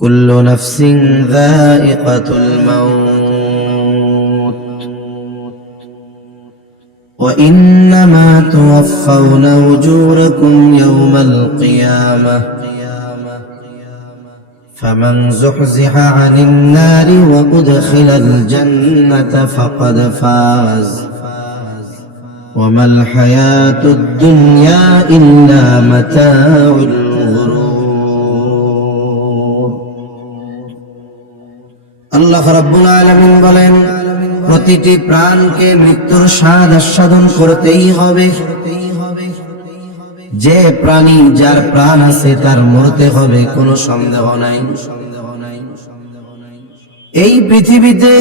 কুল্লু নাফসিন যায়িকাতুল মাউত ওয়া ইন্নামা তুওয়াফাউনা উজুরাকুম ইয়াওমাল কিয়ামাহ فمن زحزح عن النار وأدخل الجنة فقد فاز وما الحياة الدنيا إلا متاع الغرور الله رب العالمين বলেন প্রতিটি প্রাণকে মৃত্যুর স্বাদ আস্বাদন করতেই হবে। যে প্রাণী যার প্রাণ আছে তার মরতে হবে, কোনো সন্দেহ নাই। এই পৃথিবীতে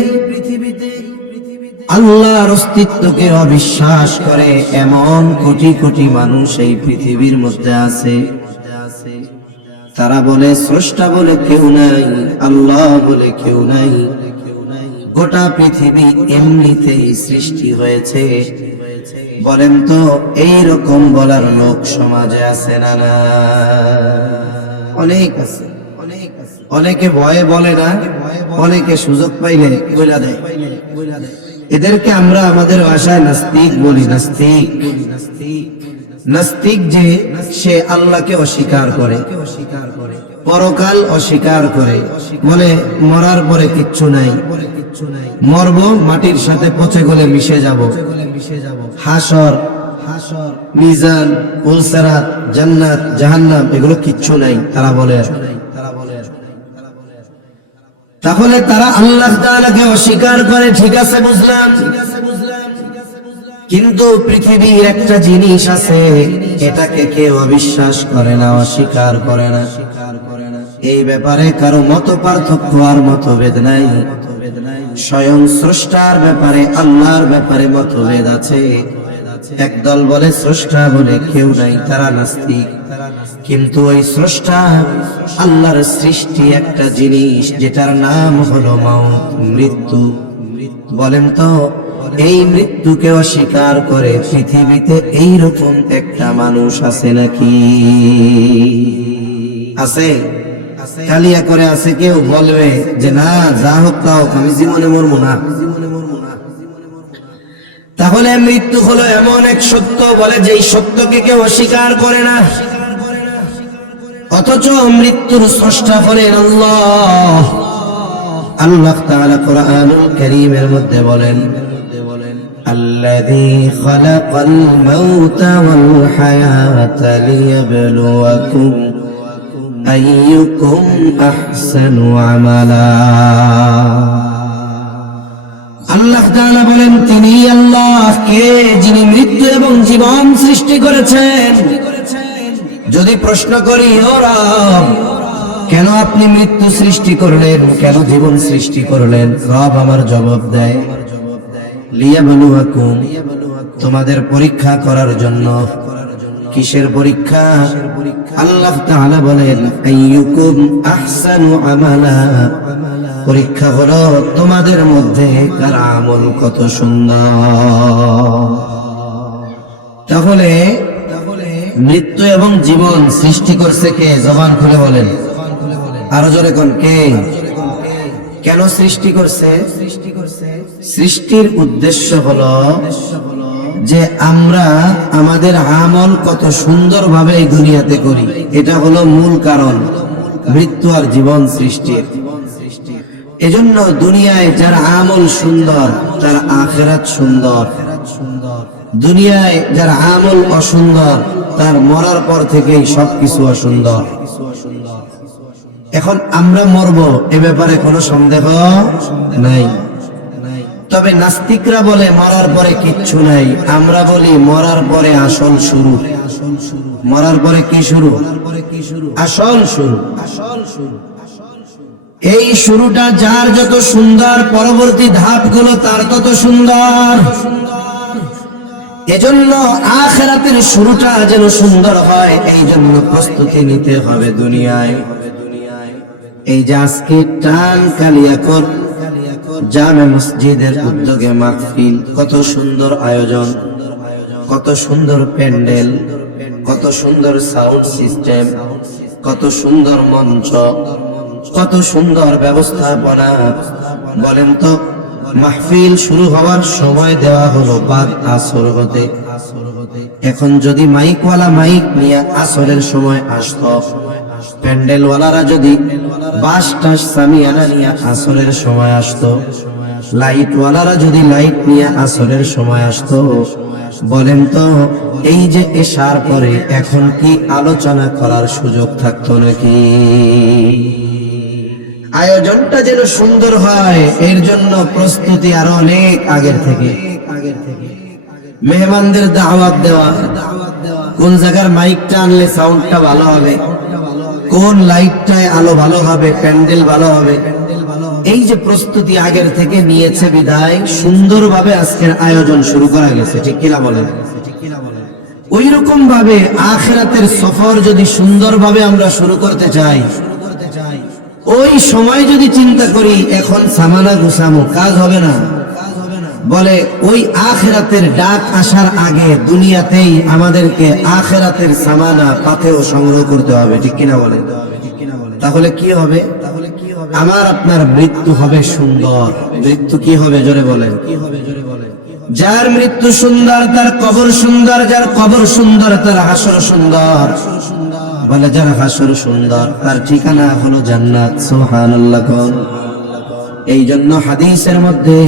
আল্লাহর অস্তিত্বকে অবিশ্বাস করে এমন কোটি কোটি মানুষ এই পৃথিবীর মধ্যে আছে। তারা বলে স্রষ্টা বলে কেউ নাই, আল্লাহ বলে কেউ নাই। গোটা পৃথিবী এমনিতেই সৃষ্টি হয়েছে। বলেন তো এইরকম বলার লোক সমাজে আছে না? না, অনেক আছে। অনেকে ভয়ে বলে না, অনেকে সুযোগ পাইলে বইলা দেয়। এদেরকে আমরা আমাদের ভাষায় নাস্তিক বলি। নাস্তিক যে সে আল্লাহকে অস্বীকার করে, পরকাল অস্বীকার করে, বলে মরার পরে কিচ্ছু নাই, মরব মাটির সাথে পচে গলে মিশে যাব। হাসর, মিজান, পুলসিরাত, জান্নাত, জাহান্নাম এগুলো কিচ্ছু নাই তারা বলে। তাহলে তারা আল্লাহ তাআলাকে অস্বীকার করে, ঠিক আছে বুঝলাম। কিন্তু পৃথিবীর একটা জিনিস আছে, এটাকে কেউ অবিশ্বাস করে না, অস্বীকার করে না। এই ব্যাপারে কারো মত পার্থক্য আর মতভেদ নাই। স্বয়ং স্রষ্টার ব্যাপারে, আল্লাহর ব্যাপারে মতভেদ আছে। একদল বলে স্রষ্টা বলে কেউ নাই, তারা নাস্তিক। কিন্তু ওই স্রষ্টা আল্লাহর সৃষ্টি একটা জিনিস যেটার নাম হলো মাউত, মৃত্যু। বলেন তো এই মৃত্যুকে অস্বীকার করে পৃথিবীতে এইরকম একটা মানুষ আছে নাকি? আছে? কালিয়া করে আছে কেউ? বলবে যে না, যা হোক তা হোক, আমি জীবনে মরবো না। তাহলে মৃত্যু হলো এমন এক সত্য, বলে যে এই সত্যকে কেউ অস্বীকার করে না। অথচ মৃত্যুর স্রষ্টা হলেন আল্লাহ। আল্লাহ তাআলা কোরআনুল কারীমের মধ্যে বলেন, আল্লাযী খালাকাল মাউতা ওয়াল হায়াতা লিয়াবলুয়াকুম আইয়ুকুম আহসানু আমালা। আল্লাহ তাআলা বলেন তিনি আল্লাহ, কে যিনি মৃত্যু এবং জীবন সৃষ্টি করেছেন। যদি প্রশ্ন করি ও রব, কেন আপনি মৃত্যু সৃষ্টি করলেন, কেন জীবন সৃষ্টি করলেন? রব আমার জবাব দেয়, লিয়াবলুয়াকুম, তোমাদের পরীক্ষা করার জন্য। কিসের পরীক্ষা? আল্লাহ তাআলা বলেন আইয়ুকুম আহসানু আমালা, পরীক্ষা হলো তোমাদের মধ্যে কার আমল কত সুন্দর। তাহলে মৃত্যু এবং জীবন সৃষ্টি করছে কে? জবান খুলে বলেন, আরো জোরে কোন কে? কেন সৃষ্টি করছে? সৃষ্টির উদ্দেশ্য হলো যে আমরা আমাদের আমল কত সুন্দর ভাবে এই দুনিয়াতে করি। এটা হলো মূল কারণ মৃত্যু আর জীবন সৃষ্টির। এজন্য দুনিয়ায় যার আমল সুন্দর তার আখিরাত সুন্দর। দুনিয়ায় যার আমল অসুন্দর তার মরার পর থেকেই সবকিছু অসুন্দর। এখন আমরা মরব, এ ব্যাপারে কোনো সন্দেহ নাই। তবে নাস্তিকরা বলে মরার পরে কিচ্ছু নাই, আমরা বলি মরার পরে আসল শুরু। মরার পরে কি শুরু? আসল শুরু। এই শুরুটা যার যত সুন্দর, পরবর্তী ধাপগুলো তার তত সুন্দর। এজন্য আখিরাতের শুরুটা যেন সুন্দর হয়, এই জন্য প্রস্তুতি নিতে হবে দুনিয়ায়। এই যে আজকে টান কালিয়াকোট জামে মসজিদের উদ্যোগে মাহফিল, কত সুন্দর আয়োজন, কত সুন্দর প্যান্ডেল, কত সুন্দর সাউন্ড সিস্টেম, কত সুন্দর মঞ্চ, কত সুন্দর ব্যবস্থাপনা। বলেন তো, মাহফিল শুরু হওয়ার সময় দেওয়া হলো বাদ আসর হতে। এখন যদি মাইকওয়ালা মাইক নিয়ে আসরের সময় আসতো, প্যান্ডেলওয়ালারা যদি বাসটাস সামিয়ানা নিয়ে আসরের সময় আসতো, লাইটওয়ালারা যদি লাইট নিয়ে আসরের সময় আসতো, বলেন তো এই যে এশার পরে এখন কি আলোচনা করার সুযোগ থাকতো নাকি? আয়োজনটা যেন সুন্দর হয়, এর জন্য প্রস্তুতি আরো অনেক আগের থেকে। মেহমানদের দাওয়াত দেওয়া, কোন জায়গার মাইকটা আনলে সাউন্ডটা ভালো হবে, কোন লাইটটায় আলো ভালো হবে, প্যান্ডেল ভালো হবে, এই যে প্রস্তুতি আগের থেকে নিয়েছে বিদায় সুন্দরভাবে আজকের আয়োজন শুরু করা গেছে। ঠিক কিনা বলেন? ওই রকম ভাবে আখিরাতের সফর যদি সুন্দরভাবে আমরা শুরু করতে চাই, ওই সময় যদি চিন্তা করি এখন সামানা গুছামো, কাজ হবে না। বলে ওই আখিরাতের ডাক আসার আগে দুনিয়াতেই আমাদেরকে আখিরাতের সামানা পাথেও সংগ্রহ করতে হবে। ঠিক কিনা বলে? তাহলে কি হবে? আমার আপনার মৃত্যু হবে সুন্দর। মৃত্যু কি হবে জোরে বলেন? যার মৃত্যু সুন্দর তার কবর সুন্দর, যার কবর সুন্দর তার হাসর সুন্দর। বলে যার হাসর সুন্দর তার ঠিকানা হলো জান্নাত। সুবহানাল্লাহ। এই জন্য হাদিসের মধ্যে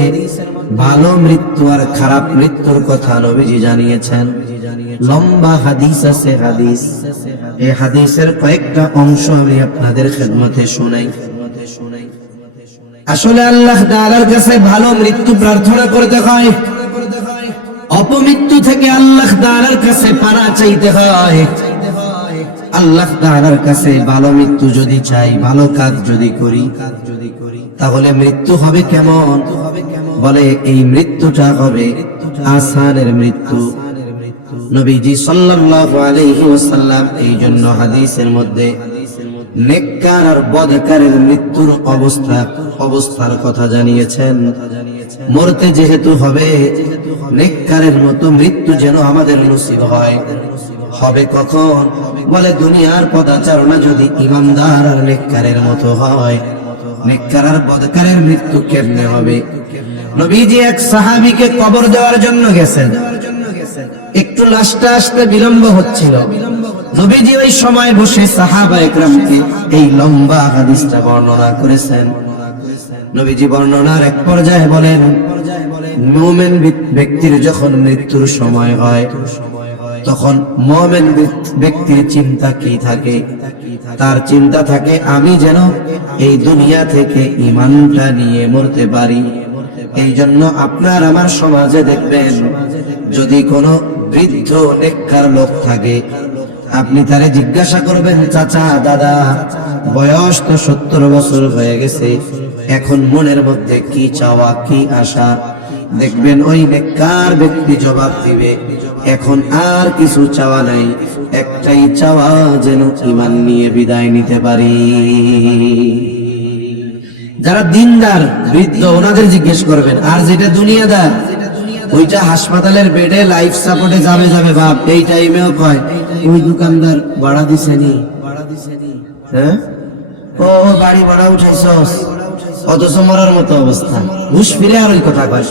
ভালো মৃত্যু আর খারাপ মৃত্যুর কথা নবীজি জানিয়েছেন। লম্বা হাদিস আছে, হাদিস। এই হাদিসের কয়েকটা অংশ আমি আপনাদের খেদমতে শোনাই। আসলে আল্লাহ তাআলার কাছে ভালো মৃত্যু প্রার্থনা করতে হয়, অপমৃত্যু থেকে আল্লাহ তাআলার কাছে পানা চাইতে হয়। আল্লাহ তাআলার কাছে ভালো মৃত্যু যদি চাই, ভালো কাজ যদি করি, তাহলে মৃত্যু হবে কেমন? বলে এই মৃত্যুটা হবে আসানের মৃত্যু। নবীজি সাল্লাল্লাহু আলাইহি ওয়াসাল্লাম এই জন্য হাদিসের মধ্যে নেককার আর বদকারের মৃত্যুর অবস্থার কথা জানিয়েছেন। মরতে যেহেতু হবে, নেককারের মতো মৃত্যু যেন আমাদের নসিব হয়। হবে কখন? বলে দুনিয়ার পদাচারণা যদি ইমানদার আর নেককারের মতো হয়, নেককার আর বদকারের মৃত্যু কেমনে হবে? নবীজি এক সাহাবীকে কবর দেওয়ার জন্য গেছেন, একটু লাশটা আসতে বিলম্ব হচ্ছিল। নবীজি ওই সময় বসে সাহাবায়ে কেরামকে এই লম্বা হাদিসটা বর্ণনা করেছেন। নবীজি বর্ণনার এক পর্যায়ে বলেন, মুমিন ব্যক্তির যখন মৃত্যুর সময় হয়, তখন মুমিন ব্যক্তির চিন্তা কি থাকে? তার চিন্তা থাকে আমি যেন এই দুনিয়া থেকে ঈমানটা নিয়ে মরতে পারি। এই জন্য আপনার আমার সমাজে দেখবেন, যদি কোনো বৃদ্ধ নেককার লোক থাকে, আপনি তারে জিজ্ঞাসা করবেন, চাচা দাদা বয়স তো 70 বছর হয়ে গেছে, এখন মনের মধ্যে কি চাওয়া কি আশা? দেখবেন ওই নেককার ব্যক্তি জবাব দিবে, এখন আর কিছু চাওয়া নাই, একটাই চাওয়া যেন ঈমান নিয়ে বিদায় নিতে পারি। যারা দিনদার বৃদ্ধ ওনাদের জিজ্ঞেস করবেন, আর যেটা দুনিয়াদার ওইটা হাসপাতালের বেডে লাইফ সাপোর্টে যাবে বাপ, এই টাইমেও কয় ওই দোকানদার ভাড়া দিছেনি, হ্যাঁ ও বাড়ি ভাড়া উঠাইছস, অথচ মরার মতো অবস্থা, হুশ ফিরে আর ওই কথা কয়।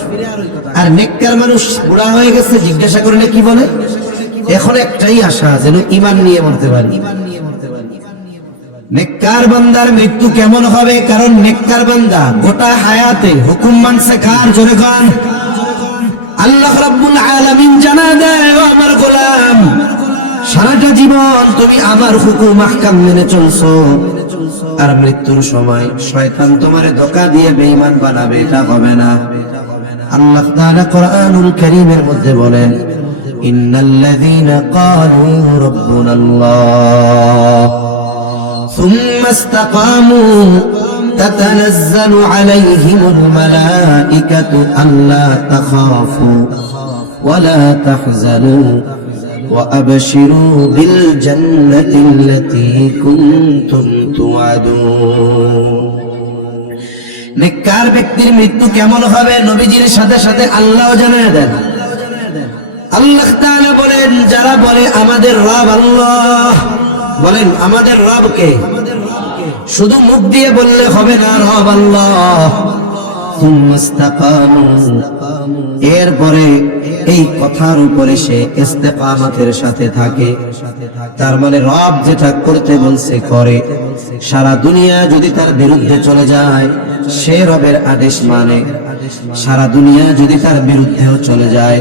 আর নেককার মানুষ বুড়া হয়ে গেছে, জিজ্ঞাসা করলে কি বলে? এখন একটাই আশা যেন ঈমান নিয়ে মরতে পারি। নেককার বান্দার মৃত্যু কেমন হবে? কারণ নেককার বান্দা গোটা হায়াতে হুকুম মানছে কার? জোরে গান। আল্লাহ রাব্বুল আলামিন জানা দেয়, ও আমার গোলাম, সারাটা জীবন তুমি আমার হুকুম আহকাম মেনে চলছো, আর মৃত্যুর সময় শয়তান তোমারে ধোঁকা দিয়ে বেঈমান বানাবে, এটা হবে না। আল্লাহ তাআলা কোরআনুল কারীমের মধ্যে বলেন, ইন্নাল্লাযীনা ক্বালু রাব্বুনাল্লাহ সুম্মা ইসতাকামু তাতানাজ্জালু আলাইহিমুল মালাঈকাতু আল্লা তাখাফু ওয়া লা তাহজানু وأبشروا بالجنة التي كنتم توعدون। নেককার ব্যক্তির মৃত্যু কেমন হবে নবীজির সাথে সাথে আল্লাহ জানিয়ে দেন। আল্লাহ তাআলা বলেন, যারা বলে আমাদের রব আল্লাহ, বলেন আমাদের রব কে? শুধু মুখ দিয়ে বললে হবে না রব আল্লাহ, এরপরে এই কথার উপরে সে ইস্তেকামতের সাথে থাকে। তার মানে রব যেটা করতে বলছে করে। সারা দুনিয়া যদি তার বিরুদ্ধে চলে যায় সে রবের আদেশ মানে, সারা দুনিয়া যদি তার বিরুদ্ধেও চলে যায়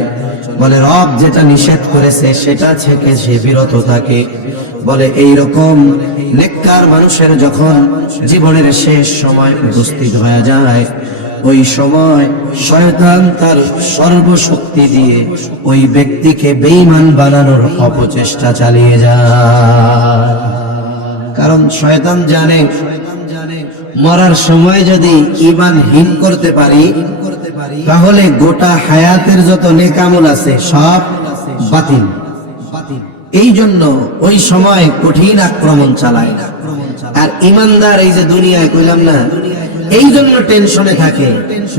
বলে রব যেটা নিষেধ করেছে সেটা থেকে সে বিরত থাকে। বলে এইরকম নেককার মানুষের যখন জীবনের শেষ সময় উপস্থিত হয়ে যায়, ওই সময় শয়তান তার সর্বশক্তি দিয়ে ওই ব্যক্তিকে বেঈমান বানানোর অপচেষ্টা চালিয়ে যায়। কারণ শয়তান জানে মরার সময় যদি ঈমানহীন করতে পারি তাহলে গোটা হায়াতের যত নেক আমল আছে সব বাতিল। এই জন্য ওই সময় কঠিন আক্রমণ চালায়। আর ইমানদার এই যে দুনিয়ায় কইলাম না, এই জন্য টেনশনে থাকে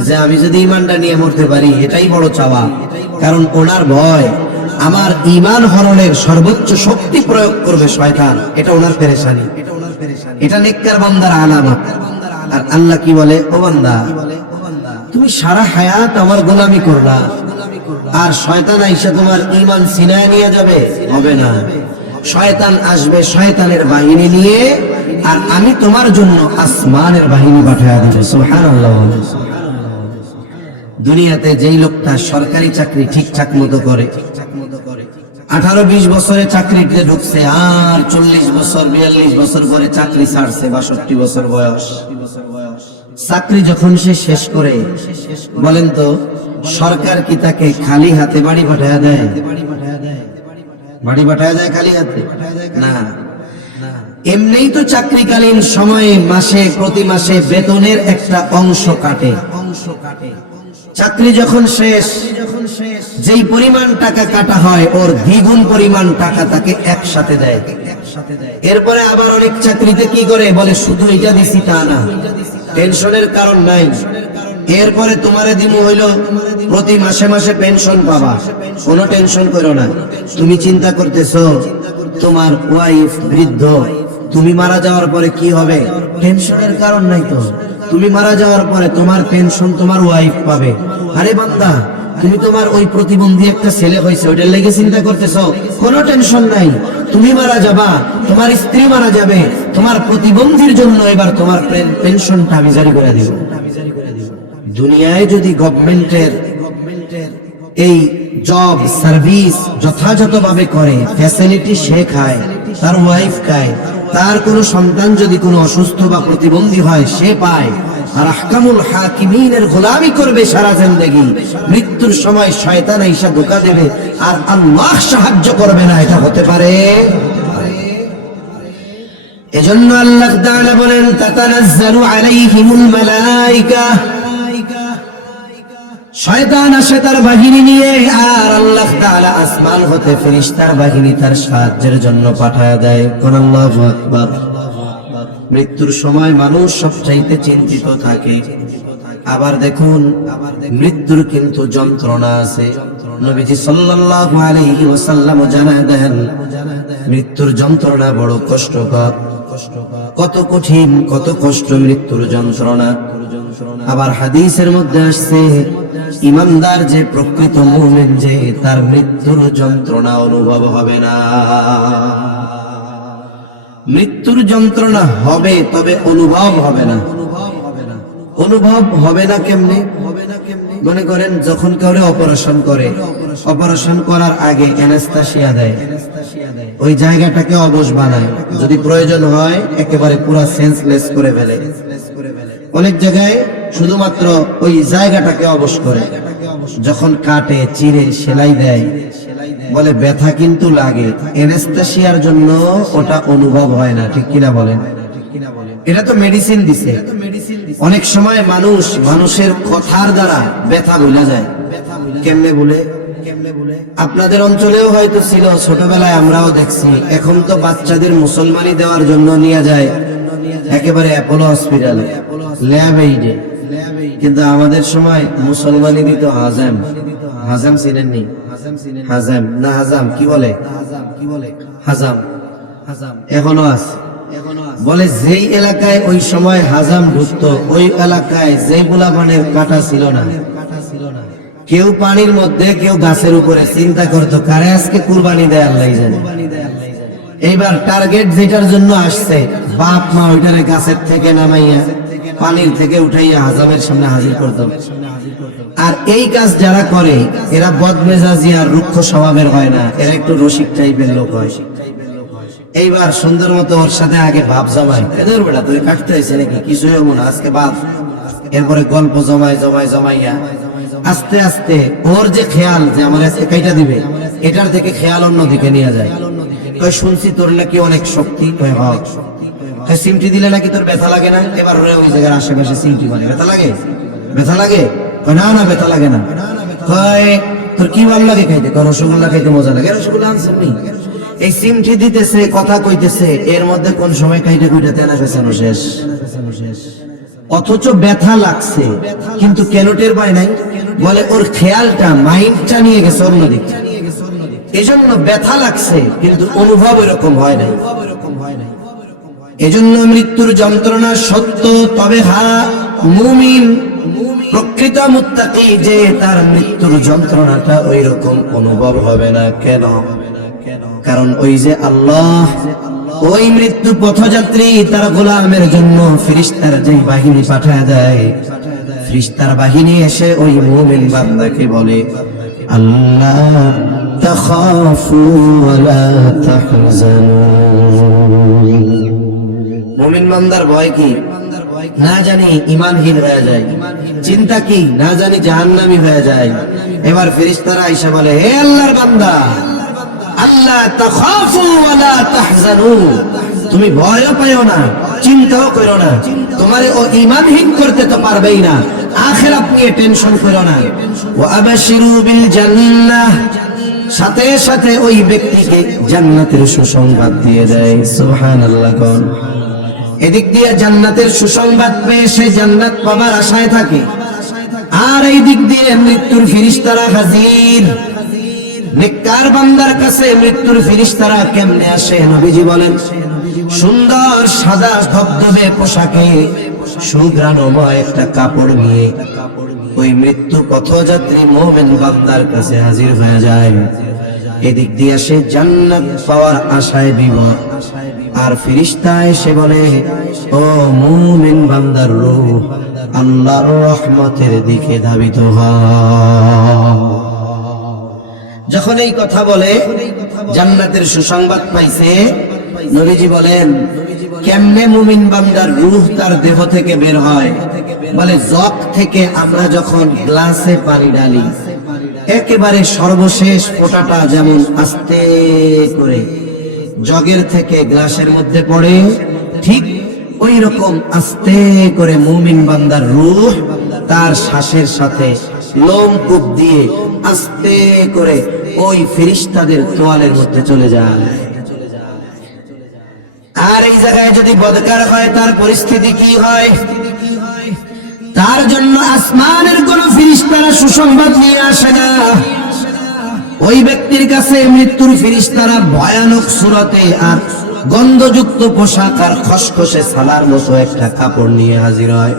যে আমি যদি ইমানটা নিয়ে মরতে পারি এটাই বড় চাওয়া। কারণ ওনার ভয় আমার ইমান হরণের সর্বোচ্চ শক্তি প্রয়োগ করবে শয়তান, এটা ওনার পেরেশানি। এটা নেককার বান্দার আলামত। আর আল্লাহ কি বলে, ও বান্দা তুমি সারা হায়াত আমার গোলামি করলা আর শয়তান আইসা তোমার ঈমান ছিনায় নিয়ে যাবে? হবে না। শয়তান আসবে শয়তানের বাহিনী নিয়ে আর আমি তোমার জন্য আসমানের বাহিনী পাঠিয়ে দেব। সুবহানাল্লাহ। দুনিয়াতে যেই লোকটা সরকারি চাকরি ঠিকঠাক মতো করে, 18-20 বছরে চাকরিতে ঢুকছে আর 40 বছর 42 বছর পরে চাকরি ছাড়ছে, 62 বছর বয়স। চাকরি যখন সে শেষ করে, বলেন তো সরকার কি তাকে খালি হাতে বাড়ি পাঠায় দেয়? বাড়ি পাঠায় দেয় খালি হাতে? না। এমনিই তো চাকরিকালীন সময়ে মাসে প্রতি মাসে বেতনের একটা অংশ কাটে। চাকরি যখন শেষ, যেই পরিমাণ টাকা কাটা হয় ওর দ্বিগুণ পরিমাণ টাকা তাকে একসাথে দেয়। এরপরে আবার অনেক চাকরিতে কি করে, বলে শুধু এটা দিছি তা না, টেনশনের কারণ নাই। এরপরে তোমারে দিমু হইল প্রতি মাসে মাসে পেনশন পাবা, কোনো টেনশন করো না। তুমি চিন্তা করতেছো তোমার ওয়াইফ বৃদ্ধ, তুমি মারা যাওয়ার পরে কি হবে? টেনশনের কারণ নাই তো। তুমি মারা যাওয়ার পরে তোমার পেনশন তোমার ওয়াইফ পাবে। আরে বান্দা, তুমি তোমার ওই প্রতিবন্ধী একটা ছেলে হয়েছে ওইটার লেগে চিন্তা করতেছো, কোনো টেনশন নাই। তুমি মারা যাবা, তোমার স্ত্রী মারা যাবে, তোমার প্রতিবন্ধীর জন্য এবার তোমার পেনশনটা আমি জারি করে দিব। দুনিয়ায় যদি গভর্নমেন্টের এই জব সার্ভিস যথাযথভাবে করে, ফ্যাসিলিটি সে খায়, তার ওয়াইফ খায়, তার কোনো সন্তান যদি কোনো অসুস্থ বা প্রতিবন্ধী হয় সে পায়, আর আহকামুল হাকিমিনের গোলামি করবে সারা জিন্দেগি, মৃত্যুর সময় শয়তান আইসা ধোঁকা দেবে আর আল্লাহ সাহায্য করবে না, এটা হতে পারে? এজন্য আল্লাহ তাআলা বলেন তাতানাজ্জালু আলাইহিমুল মালায়েকা, শয়তান আসে তার বাহিনী নিয়ে আর আল্লাহ তাআলা আসমান হতে ফেরেশতার বাহিনী তার সাহায্যের জন্য পাঠায় দেয়। কোন আল্লাহু আকবার। মৃত্যুর সময় মানুষ সবচাইতে চিন্তিত থাকে। আবার দেখুন মৃত্যুর কিন্তু যন্ত্রণা আছে। নবীজি সাল্লাল্লাহু আলাইহি ওয়াসাল্লাম জানায় দেন মৃত্যুর যন্ত্রণা বড় কষ্টকর, কত কঠিন কত কষ্ট মৃত্যুর যন্ত্রণা। আবার হাদিসের মধ্যে আসছে ইমানদার যে প্রকৃত মুমিন যে তার মৃত্যুর যন্ত্রণা অনুভব হবে না। মৃত্যুর যন্ত্রণা হবে তবে অনুভব হবে না। অনুভব হবে না কেমনে? মনে করেন যখন কাউরে অপারেশন করে, অপারেশন করার আগে অ্যানেস্থেসিয়া দেয়, ওই জায়গাটাকে অবশ বানায়, যদি প্রয়োজন হয় একেবারে পুরো সেন্সলেস করে ফেলে। অনেক জায়গায় শুধুমাত্র ওই জায়গাটাকে অবশ করে, যখন কাটে চিরে সেলাই দেয় বলে ব্যথা কিন্তু লাগে, অ্যানেস্থেসিয়ার জন্য ওটা অনুভব হয় না। ঠিক কিনা বলেন? এটা তো মেডিসিন দিছে। অনেক সময় মানুষের কথার দ্বারা ব্যথা ভুলে যায়। কেমনে বলে? আপনাদের অঞ্চলেও হয়তো ছিল, ছোটবেলায় আমরাও দেখছি। এখন তো বাচ্চাদের মুসলমানি দেওয়ার জন্য নিয়ে যায় একেবারে অ্যাপোলো হসপিটালে, ল্যাব এইডে। কিন্তু আমাদের সময় মুসলমানি দিত হাজাম। হাজাম চিনেননি? হাজাম না হাজাম কি বলে? হাজাম এখনো আছে। বলে যেই এলাকায় ওই সময় হাজাম ঢুকতো ওই এলাকায় যে পোলাপানের কাঁটা ছিল না, কেউ পানির মধ্যে কেউ গাছের উপরে, চিন্তা করতো কারে আজকে কুরবানি দেয় আল্লাহ জানে। এইবার টার্গেট যেটার জন্য আসছে, বাপ মা ওইটারে গাছের থেকে নামাইয়া পানির থেকে উঠাইয়া হাজামের সামনে হাজির করত। আর এই কাজ যারা করে এরা বদমেজাজি আর রুক্ষ স্বভাবের হয় না, এরা একটু রসিক টাইপের লোক হয়। এইবার সুন্দর মতো ওর সাথে আগে ভাব জমায়, এদের বেটা তুই কাটতে হয়েছে নাকি, কিছু হবো না আজকে বাপ। এরপরে গল্প জমাইয়া আস্তে আস্তে ওর যে খেয়াল যে আমার আজকে কাইটা দিবে, এটার থেকে খেয়াল অন্যদিকে নিয়ে যায়। শুনছি তোর নাকি অনেক শক্তি, সিমটি দিলে নাকি তোর ব্যথা লাগে না, এবার ওই জায়গার আশেপাশে সিমটি মানে ব্যথা লাগে না, না ব্যথা লাগে না। তোর কি ভালো লাগে খাইতে, রসগোল্লা খাইতে মজা লাগে, রসগোল্লা আনছেন নি। এই সিমটি দিতেছে, কথা কইতেছে, এর মধ্যে কোন সময় কাইটা কুইটা তেনা ফেসানো শেষ। অথচ ব্যথা লাগছে কিন্তু কেন টের পায় নাই, বলে ওর খেয়ালটা মাইন্ডটা নিয়ে গেছে অন্যদিকে, এজন্য ব্যথা লাগছে কিন্তু অনুভব এরকম হয় নাই। এজন্য মৃত্যুর যন্ত্রণা সত্য, তবে মুমিন প্রকৃত মুত্তাকি যে তার মৃত্যুর যন্ত্রণাটা ওই রকম অনুভব হবে না। কেন? কারণ ওই যে আল্লাহ ওই মৃত্যু পথযাত্রী তার গোলামের জন্য ফেরেশতার যে বাহিনী পাঠায় দেয়, ফেরেশতার বাহিনী এসে ওই মুমিন বান্দাকে বলে আল্লাহ তাখাফু ওয়া লা তাহজানু। মুমিন বান্দার ভয় কি? না জানি ঈমানহীন হয়ে যায়, চিন্তা কি? না জানি জাহান্নামী হয়ে যায়। এবার ফেরেশতারা আয়েশা বলে, হে আল্লাহর বান্দা, আল্লাহ তাখাফু ওয়া লা তাহজানু, তুমি ভয়ও পাইও না, চিন্তাও করো না, তোমারে ও ঈমানহীন করতে তো পারবেই না, আখিরাত নিয়ে টেনশন করো না। ওয়া আবশিরু বিল জান্নাহ, সাথে সাথে ওই ব্যক্তিকে জান্নাতের সুসংবাদ দিয়ে দেয়। সুবহানাল্লাহ। কোন এদিক দিয়ে জান্নাতের সুসংবাদ পেয়ে সে জান্নাত পাবার আশায় থাকে, আর এই দিক দিয়ে মৃত্যুর ফেরেশতারা হাজির। নেককার বান্দার কাছে মৃত্যুর ফেরেশতারা কেমনে আসে? নবীজি বলেন, সুন্দর সাদা ধবধবে পোশাকে সুঘ্রাণময় একটা কাপড় নিয়ে ওই মৃত্যু পথযাত্রী মুমিন বান্দার কাছে হাজির হয়ে যায়। এদিক দিয়ে সে জান্নাত পাওয়ার আশায় বিভোর, আর ফেরেশতা এসে বলে, ও মুমিন বান্দার রূহ আল্লাহর রহমতের দিকে ধাবিত হয়। যখন এই কথা বলে জান্নাতের সুসংবাদ পাইছে, নবীজি বলেন, কেমনে মুমিন বান্দার রূহ তার দেহ থেকে বের হয়? বলে, জগ থেকে আমরা যখন গ্লাসে পানি ঢালি, একেবারে সর্বশেষ ফোঁটাটা যেমন আস্তে করে জগের থেকে গ্লাসের মধ্যে পড়ে, ঠিক ওই রকম আস্তে করে মুমিন বান্দার রূহ তার শ্বাসের সাথে লোমকূপ দিয়ে আস্তে করে ওই ফেরেশতাদের তোয়ালের মধ্যে চলে যায়। আর এই জায়গায় যদি বদকার হয় তার পরিস্থিতি কি হয়? তার জন্য আসমানের কোন ফেরেশতারা সুসংবাদ নিয়ে আসে না, ওই ব্যক্তির কাছে মৃত্যুর ফেরেশতারা ভয়ানক সুরতে আর গন্ধযুক্ত পোশাক আর খসখসে ছালার মতো একটা কাপড় নিয়ে হাজির হয়।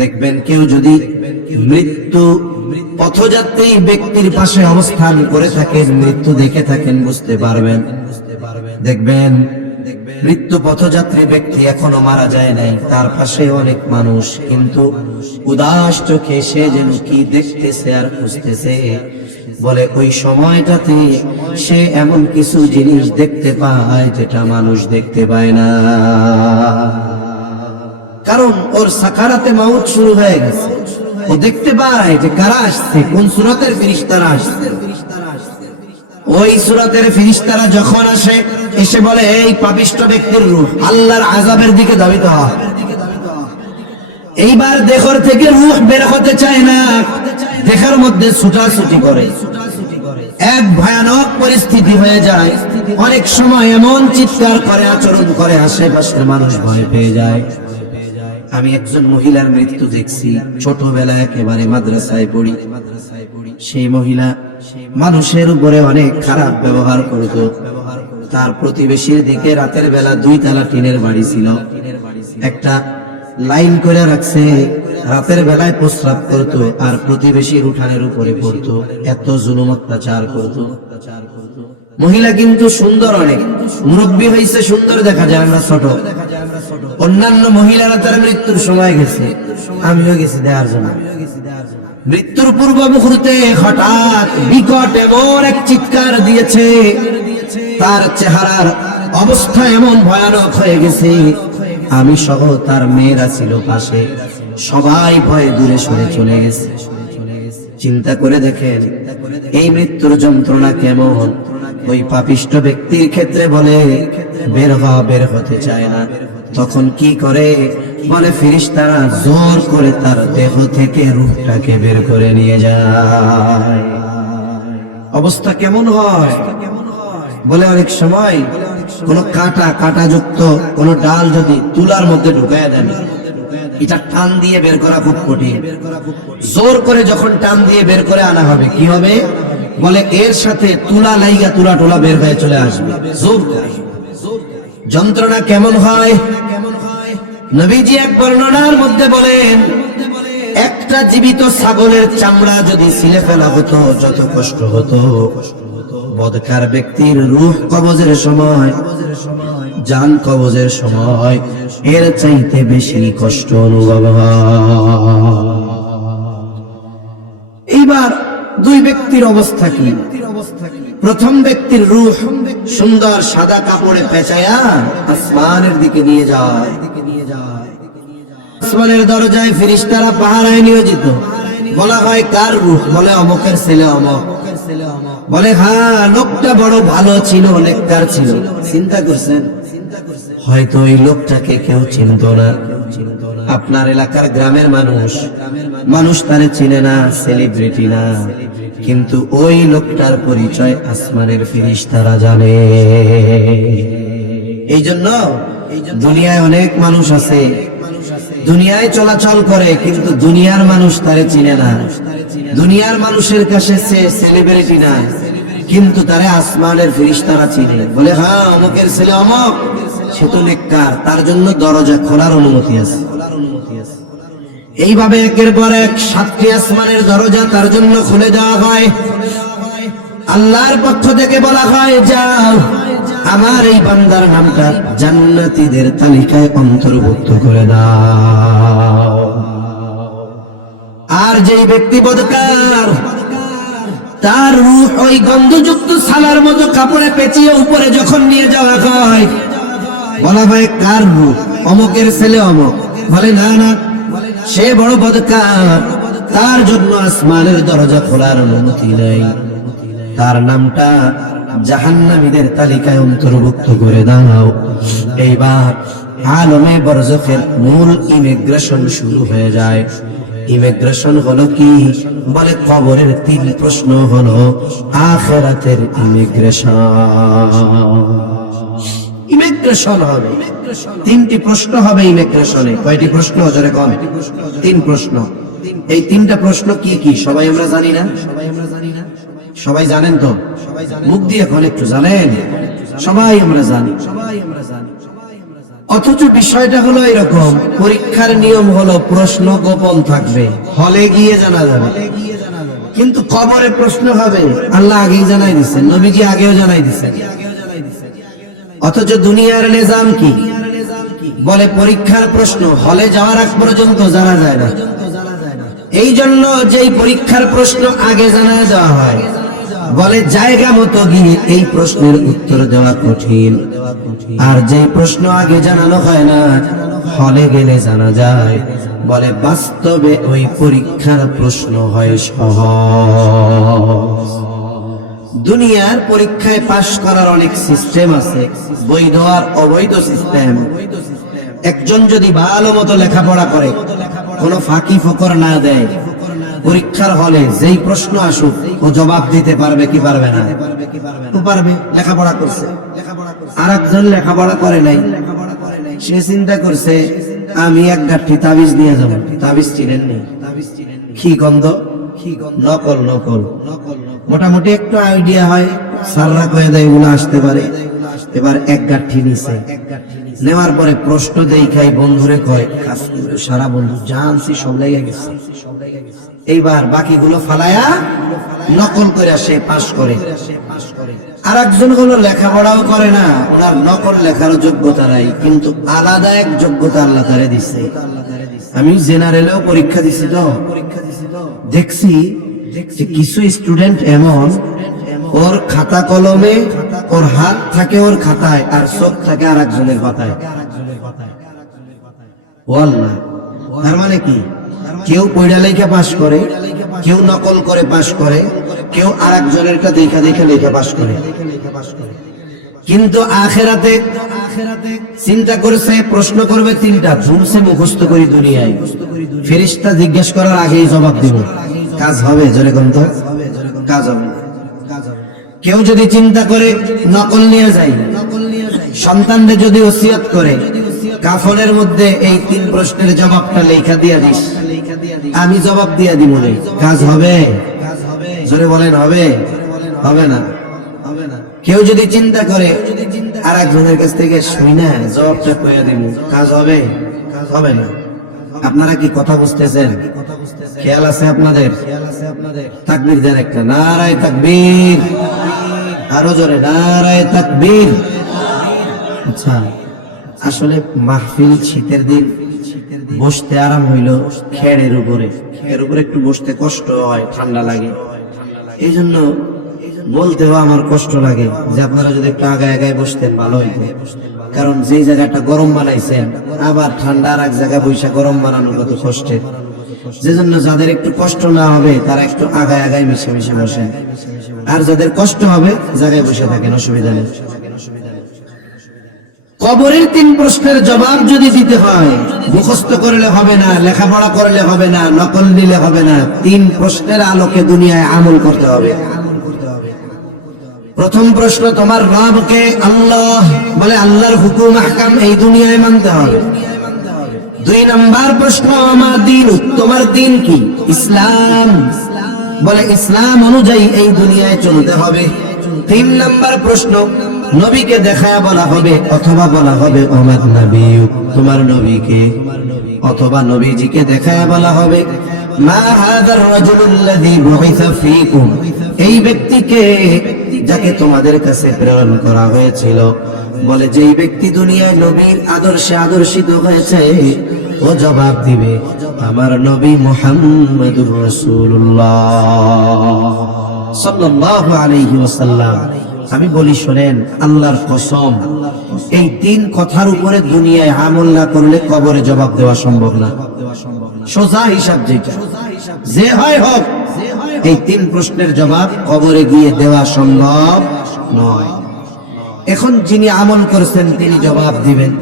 দেখবেন কেউ যদি মৃত্যু পথযাত্রী ব্যক্তির পাশে অবস্থান করে থাকেন, মৃত্যু দেখে থাকেন, বুঝতে পারবেন। দেখবেন মৃত্যু পথযাত্রী ব্যক্তি এখনো মারা যায় নাই, তার পাশে অনেক মানুষ, কিন্তু উদাস চোখে সে যেন কি দেখতেছে আর খুঁজতেছে। বলে ওই সময়টাতে সে এমন কিছু জিনিস দেখতে পায় যেটা মানুষ দেখতে পায় না, কারণ ওর সাকারাতে মাউত শুরু হয়ে গেছে। ও দেখতে পায় যে কারা আসছে, কোন সূরতের ফেরেশতারা আসছে। ওই সূরতের ফেরেশতারা যখন আসে, এসে বলে, এই পাপিষ্ঠ ব্যক্তির রূহ আল্লাহর আযাবের দিকে ধাবিত হয়। এইবার দেহর থেকে রূহ বের হতে চায় না, দেহের মধ্যে ছুটাছুটি করে, এক ভয়ানক পরিস্থিতি হয়ে যায়। অনেক সময় এমন চিৎকার করে, আচরণ করে, আশেপাশের মানুষ ভয় পেয়ে যায়। আমি একজন মহিলার মৃত্যু দেখছি, ছোটবেলায় একেবারে মাদ্রাসায় পড়ি। সেই মহিলা মানুষের উপরে অনেক খারাপ ব্যবহার করত, তার প্রতিবেশীর দিকে রাতের বেলা 2 তলা টিনের বাড়ি ছিল, একটা লাইন করে রাখছে, রাতের বেলায় প্রস্রাব করতো আর প্রতিবেশীর উঠানের উপরে পড়তো, এত জুলুম অত্যাচার করতো। মহিলা কিন্তু সুন্দর, অনেক মুরব্বী হয়েছে, সুন্দর দেখা যায়, আমরা ছোট। অন্যান্য মহিলারা তার মৃত্যুর সময় গেছে, আমিও গেছি দেওয়ার জন্য। মৃত্যুর পূর্ব মুহূর্তে হঠাৎ বিকট এমন এক চিৎকার দিয়েছে, তার চেহারার অবস্থা এমন ভয়ানক হয়ে গেছে, আমি সহ তার মেয়েরা ছিল পাশে, সবাই ভয়ে দূরে সরে চলে গেছে। চিন্তা করে দেখেন এই মৃত্যুর যন্ত্রণা কেমন। ওই পাপিষ্ঠ ব্যক্তির ক্ষেত্রে বলে বের হতে চায় না, তখন কি করে বলে ফেরেশতারা জোর করে তার দেহ থেকে রূহটাকে বের করে নিয়ে যায়। অবস্থা কেমন হয় বলে, অনেক সময় কোন কাঁটাযুক্ত কোন ডাল যদি তুলার মধ্যে ঢুকায় দেন, এটা টান দিয়ে বের করা খুব কঠিন। জোর করে যখন টান দিয়ে বের করে আনা হবে, কি হবে বলে এর সাথে তুলা লাইগা তুলা টোলা বের হয়ে চলে আসবে। জোর করে যন্ত্রণা কেমন হয় নবীজি এক বর্ণনার মধ্যে বলেন, একটা জীবিত ছাগলের চামড়া যদি ছিলে ফেলা হতো যত কষ্ট হতো, বদকার ব্যক্তির রূহ কবজের সময়, জান কবজের সময় এর চাইতে বেশি কষ্ট অনুভব হয়। এইবার 2 ব্যক্তির অবস্থা কি? প্রথম ব্যক্তির রূহ সুন্দর সাদা কাপড়ে পেঁচায়া আসমানের দিকে নিয়ে যায়। আসমানের দরজায় ফেরেশতারা পাহারায় নিয়োজিত। বলা হয় কার রূহ? বলে অমুকের ছেলে অমুক। বলে হ্যাঁ, লোকটা বড় ভালো ছিল, নেককার ছিল। চিন্তা করছেন হয়তো এই লোকটাকে কেউ চিনত না, আপনার এলাকার গ্রামের মানুষ তারে চিনে না, সেলিব্রিটি না, কিন্তু ওই লোকটার পরিচয় আসমানের ফেরেশতারা জানে। এই জন্য দুনিয়ায় অনেক মানুষ আছে, দুনিয়ায় চলাচল করে, কিন্তু দুনিয়ার মানুষ তারে চিনে না। দুনিয়ার মানুষের কাছে সে সেলিব্রিটি না, কিন্তু তারে আসমানের ফেরেশতারা চিনে। বলে হ্যাঁ, অমুকের ছেলে অমুক, সে তো নেককার, তার জন্য দরজা খোলার অনুমতি আছে। এইভাবে একের পর এক 7টি আসমানের দরজা তার জন্য খুলে দেওয়া হয়। আল্লাহর পক্ষ থেকে বলা হয়, যাও আমার এই বান্দার নামটা জান্নাতীদের তালিকায় অন্তর্ভুক্ত করে দাও। আর যেই ব্যক্তি বদকার, তার রূহ ওই গন্ধযুক্ত ছালার মতো কাপড়ে পেঁচিয়ে উপরে যখন নিয়ে যাওয়া হয়, বলা হয় কার রূহ? অমুকের ছেলে অমুক। বলে না না, সে বড় বদকার, তার জন্য আসমানের দরজা খোলার অনুমতি নেই, তার নামটা জাহান্নামীদের তালিকায় অন্তর্ভুক্ত করে দাও। এইবার আলমে বরজখের মূল ইমিগ্রেশন শুরু হয়ে যায়। ইমিগ্রেশন হলো কি বলে, কবরের 3 প্রশ্ন হলো আখিরাতের ইমিগ্রেশন হবে। 3টি প্রশ্ন হবে ইমিগ্রেশনে। কয়টি প্রশ্ন? জোরে কম। 3 প্রশ্ন। এই 3টা প্রশ্ন কি কি সবাই আমরা জানি না? সবাই জানেন তো? মুখ দিয়ে এখন একটু জানেন? সবাই আমরা জানি। অথচ বিষয়টা হলো এরকম, পরীক্ষার নিয়ম হলো প্রশ্ন গোপন থাকবে, হলে গিয়ে জানা যাবে। কিন্তু কবরে প্রশ্ন হবে, আল্লাহ আগেই জানাই দিচ্ছেন, নবীজি আগেও জানাই দিচ্ছেন। অথচ দুনিয়ার নিজাম কি বলে, পরীক্ষার প্রশ্ন হলে যাওয়ার আগ পর্যন্ত জানা যায় না। এই জন্য যেই পরীক্ষার প্রশ্ন আগে জানা দেওয়া হয়, বলে জায়গা মতো গিয়ে এই প্রশ্নের উত্তর দেওয়া কঠিন। আর যেই প্রশ্ন আগে জানানো হয় না, হলে গেলে জানা যায়, বলে বাস্তবে ওই পরীক্ষার প্রশ্ন হয় সহজ। দুনিয়ার পরীক্ষায় পাশ করার অনেক সিস্টেম আছে, বৈধ আর অবৈধ সিস্টেম। একজন যদি ভালো মতো লেখাপড়া করে, কোনো ফাঁকি ফোকর না দেয়, পরীক্ষার হলে যেই প্রশ্ন আসুক ও জবাব দিতে পারবে কি পারবে না? ও পারবে, লেখাপড়া করছে। আর একজন লেখাপড়া করে নাই, সে চিন্তা করছে আমি এক গাঁঠি তাবিজ দিয়ে যাবো। তাবিজ চিনেন নেই? কি গন্ধ, নকল নকল। মোটামুটি একটু আইডিয়া হয়, সাররা কয়ে দেয় এগুলো আসতে পারে। এবার এক গাঠি নিছে, নেওয়ার পরে প্রশ্ন দেখাই বন্ধুরে কয় সারা বন্ধু জানছি সব লেগে গেছে। এইবার বাকিগুলো ফালায়া নকল করে সে পাশ করে। আর একজন হলো লেখাপড়াও করে না, ওনার নকল লেখারও যোগ্যতা নাই, কিন্তু আলাদা এক যোগ্যতা আল্লাহ তারে দিচ্ছে। আমি জেনারেলেও পরীক্ষা দিছি তো দেখছি যে কিছু স্টুডেন্ট এমন, ওর খাতা কলমে ওর হাত থাকে ওর খাতায় আর চোখ থাকে আর একজনের পাতায়। তার মানে কি, কেউ পড়া লেখা পাস করে, কেউ নকল করে পাস করে, কেউ আর একজনেরটা দেখা দেখে লেখা পাস করে। কিন্তু আখেরাতে চিন্তা করেছে প্রশ্ন করবে তিনটা, ধুমসে মুখস্থ করি দুনিয়ায়, ফেরেশতা জিজ্ঞেস করার আগেই জবাব দিব, কাজ হবে? জোরে কোন তো কাজ হবে। কেউ যদি চিন্তা করে নকল নিয়ে যায়, সন্তানদের যদি ওসিয়ত করে কাফনের মধ্যে এই তিন প্রশ্নের জবাবটা লেখা দিয়া দিস, আমি জবাব দিয়া দিব, কাজ হবে? জোরে বলেন হবে? হবে না। কেউ যদি চিন্তা করে আর একজনের কাছ থেকে শুনে জবাবটা কইয়া দিব, কাজ হবে? হবে না। আপনারা কি কথা বুঝতেছেন? খেয়াল আছে আপনাদের? তাকবীর দেন একটা, নারায়ে তাকবীর, আরো জোরে নারায়ে তাকবীর। আচ্ছা, আসলে মাহফিল শীতের দিন বসতে আরাম হইল খেড়ের উপরে, এর উপরে একটু বসতে কষ্ট হয়, ঠান্ডা লাগে। এই জন্য বলতেও আমার কষ্ট লাগে যে আপনারা যদি একটু আগায় আগায় বসতেন ভালো হইত, কারণ যে জায়গাটা গরম বানাইছেন আবার ঠান্ডা আর এক জায়গায় বৈশা গরম বানানো কত কষ্টের। যে জন্য যাদের একটু কষ্ট না হবে তারা একটু আগায় আগায় মিশে মিশে বসেন, আর যাদের কষ্ট হবে জায়গায় বসে থাকেন, অসুবিধা নেই। কবরের তিন প্রশ্নের জবাব যদি দিতে হয়, মুখস্থ করলে হবে না, লেখাপড়া করলে হবে না, নকল নিলে হবে না, তিন প্রশ্নের আলোকে দুনিয়ায় আমল করতে হবে। প্রথম প্রশ্ন, তোমার রবকে আল্লাহ বলে আল্লাহর হুকুম আহকাম এই দুনিয়ায় মানতে হবে। দুই নাম্বার প্রশ্ন, আমার দিন, তোমার দিন কি? ইসলাম বলে ইসলাম অনুযায়ী এই দুনিয়ায় চলতে হবে। তিন নাম্বার প্রশ্ন, নবীকে দেখায় বলা হবে অথবা বলা হবে ওমাদ নবী, তোমার নবীকে, অথবা নবীজিকে দেখায় বলা হবে মা হাদার রাজুলুল্লাযী বুইসা ফীকুম, এই ব্যক্তিকে যাকে তোমাদের কাছে প্রেরণ করা হয়েছিল। বলে যেই ব্যক্তি দুনিয়ায় নবীর আদর্শে আদর্শিত হয়েছে ও জবাব দিবে আমার নবী মুহাম্মদুর রাসূলুল্লাহ সাল্লাল্লাহু আলাইহি ওয়াসাল্লাম। আমি বলি শোনেন, আল্লাহর কসম, এই তিন কথার উপরে দুনিয়ায় আমল না করলে কবরে জবাব দেওয়া সম্ভব না। সোজা হিসাব যেটা, যে হয় হোক, এই তিন প্রশ্নের জবাব কবরে গিয়ে দেওয়া সম্ভব নয়। এখন যিনি আমল করেছেন তিনি জবাব দিবেন।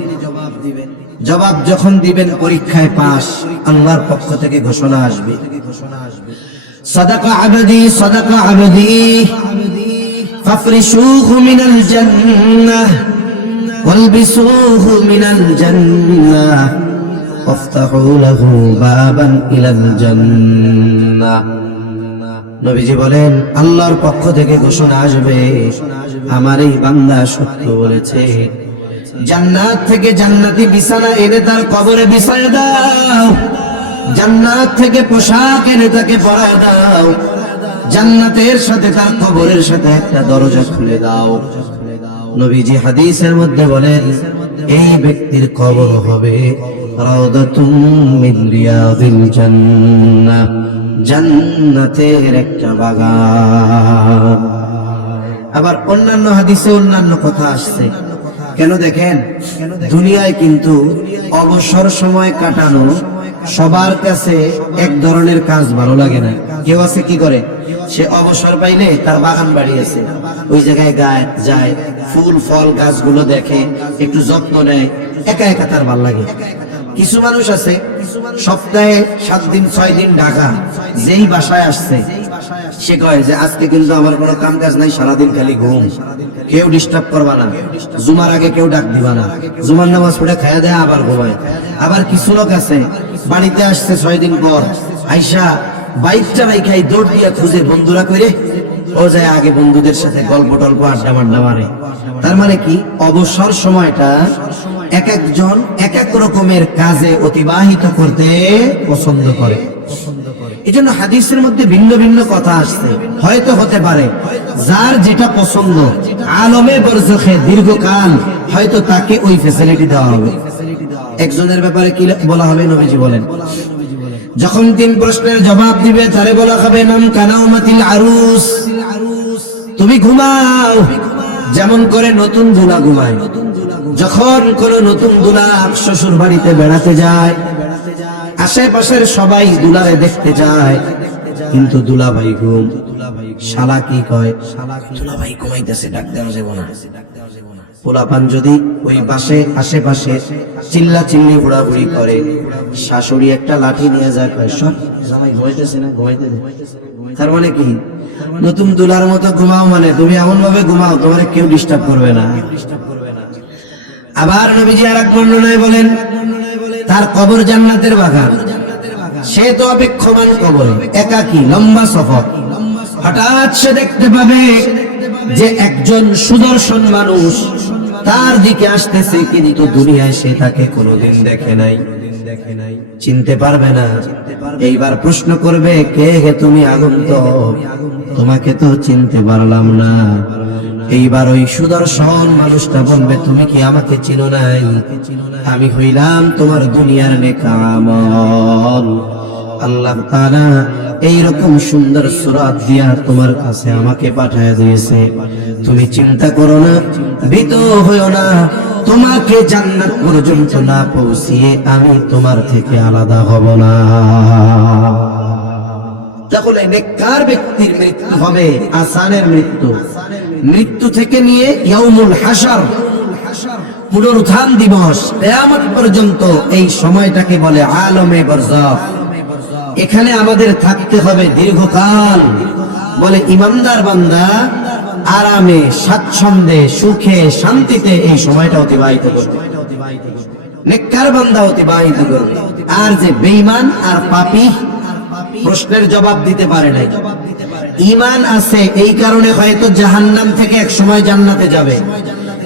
জবাব যখন দিবেন পরীক্ষায় পাস, আল্লাহর পক্ষ থেকে ঘোষণা আসবে, সাদাকা আবদি সাদাকা আবদি ফাফরিশুহু মিনাল জান্নাহ ওয়ালবিসুহু মিনাল জান্নাহ ওয়াফতাহু লাহু বাবান ইলাল জান্নাহ। নবীজি বলেন আল্লাহর পক্ষ থেকে ঘোষণা আসবে, আমার এই বান্দা সত্য বলেছে, জান্নাত থেকে জান্নাতি বিছানা এনে তার কবরে বিছায় দাও, জান্নাত থেকে পোশাক এনে তাকে পরায় দাও, জান্নাতের সাথে তার কবরের সাথে একটা দরজা খুলে দাও। নবীজি হাদিসের মধ্যে বলেন এই ব্যক্তির কবর হবে রাউদাতুম মিন রিয়াদিল জান্নাহ, জান্নাতের একটা বাগান। আবার অন্যান্য হাদিসে অন্যান্য কথা আসছে। কেন দেখেন, দুনিয়ায় কিন্তু অবসর সময় কাটানো সবার কাছে এক ধরনের কাজ ভালো লাগে না। কেউ আছে কি করে, সে অবসর পাইলে তার বাগান বাড়ি আছে, ওই জায়গায় গায়ে যায়, ফুল ফল গাছগুলো দেখে, একটু যত্ন নেয়, একা একা তার ভালো লাগে। কিছু মানুষ আছে সপ্তাহে 7 দিন 6 দিন ঢাকা, যেই বাসায় আসছে সে কয় যে আজকে কিন্তু আমার কোনো কাম কাজ নাই, সারাদিন খালি ঘুম, কেউ ডিস্টার্ব করবা না, জুমার আগে কেউ ডাক দিবা না, জুমার নামাজ পড়ে খায়া দেয় আবার ঘুমায়। আবার কিছু লোক আছে বাড়িতে আসছে 6 দিন পর, আইসা বাইকটা রাইখাই দৌড় দিয়া খুঁজে, বন্ধুরা কইরে ও যায় আগে বন্ধুদের সাথে গল্প টল্প আড্ডা মাড্ডা মারে। তার মানে কি, অবসর সময়টা এক একজন এক এক রকমের কাজে অতিবাহিত করতে পছন্দ করে। এই জন্য হাদিসের মধ্যে ভিন্ন ভিন্ন কথা আসছে। হয়তো হতে পারে যার যেটা পছন্দ আলমে বরজখে দীর্ঘকাল, হয়তো তাকে ওই ফ্যাসিলিটি দেওয়া হবে। একজনের ব্যাপারে কি বলা হবে, নবীজি বলেন, যখন 3 প্রশ্নের জবাব দিবে তারে বলা হবে নাম কানাউমাতিল আরুস, তুমি ঘুমাও যেমন করে নতুন দুলা ঘুমায়। যখন কোন নতুন দুলা শ্বশুর বাড়িতে বেড়াতে যায়, আশেপাশের সবাই দুলারে দেখতে যায়, কিন্তু দুলাভাই ঘুম। শালা কি কয়, দুলাভাই ঘুমাইতেছে, ডাক দেওয়া যাবে না। পোলাপান যদি ওই পাশে আশেপাশে চিল্লা চিল্লি ঘোরাঘুরি করে, শাশুড়ি একটা লাঠি নিয়ে যায়, কয় সব জামাই ঘুমাইতেছে না, ঘুমাইতেছে। তার মানে কি, নতুন দুলার মতো ঘুমাও, মানে তুমি এমন ভাবে ঘুমাও তোমার কেউ ডিস্টার্ব করবে না। আবার নবীজি আর এক বর্ণনায় বলেন, তার কবর জান্নাতের বাগান, সে তো অপেক্ষমান কবরে, একাকী, লম্বা সফর। হঠাৎ সে দেখতে পাবে যে একজন সুদর্শন মানুষ তার দিকে আসতেছে, কিন্তু দুনিয়ায় সে তাকে কোনোদিন দেখে নাই, চিনতে পারবে না। এইবার প্রশ্ন করবে, কে হে তুমি আগন্তক, তোমাকে তো চিনতে পারলাম না। এইবার ওই সুদর্শন মানুষটা বলবে, তুমি কি আমাকে চিনো নাই? আমি হইলাম তোমার দুনিয়ার নেক আমল। আল্লাহ তাআলা এইরকম সুন্দর সুরাত দিয়া তোমার কাছে আমাকে পাঠায় দিয়েছে। তুমি চিন্তা করো না, ভীত হইও না, তোমাকে জান্নাত পর্যন্ত না পৌঁছিয়ে আমি তোমার থেকে আলাদা হব না। তাহলে নেককার ব্যক্তির মৃত্যু হবে আসানের মৃত্যু। মৃত্যু থেকে নিয়ে ইয়াউমুল হাশর, পুনরুত্থান দিবস, কিয়ামত পর্যন্ত এই সময়টাকে বলে আলমে বরজাখ। এখানে আমাদের থাকতে হবে দীর্ঘকাল। বলে ইমানদার বান্দা আরামে, স্বাচ্ছন্দ্যে, সুখে, শান্তিতে এই সময়টা অতিবাহিত করবে, নেককার বান্দা অতিবাহিত করবে। আর যে বেঈমান আর পাপী, প্রশ্নের জবাব দিতে পারে নাই, ঈমান আছে এই কারণে হয়তো জাহান্নাম থেকে এক সময় জান্নাতে যাবে,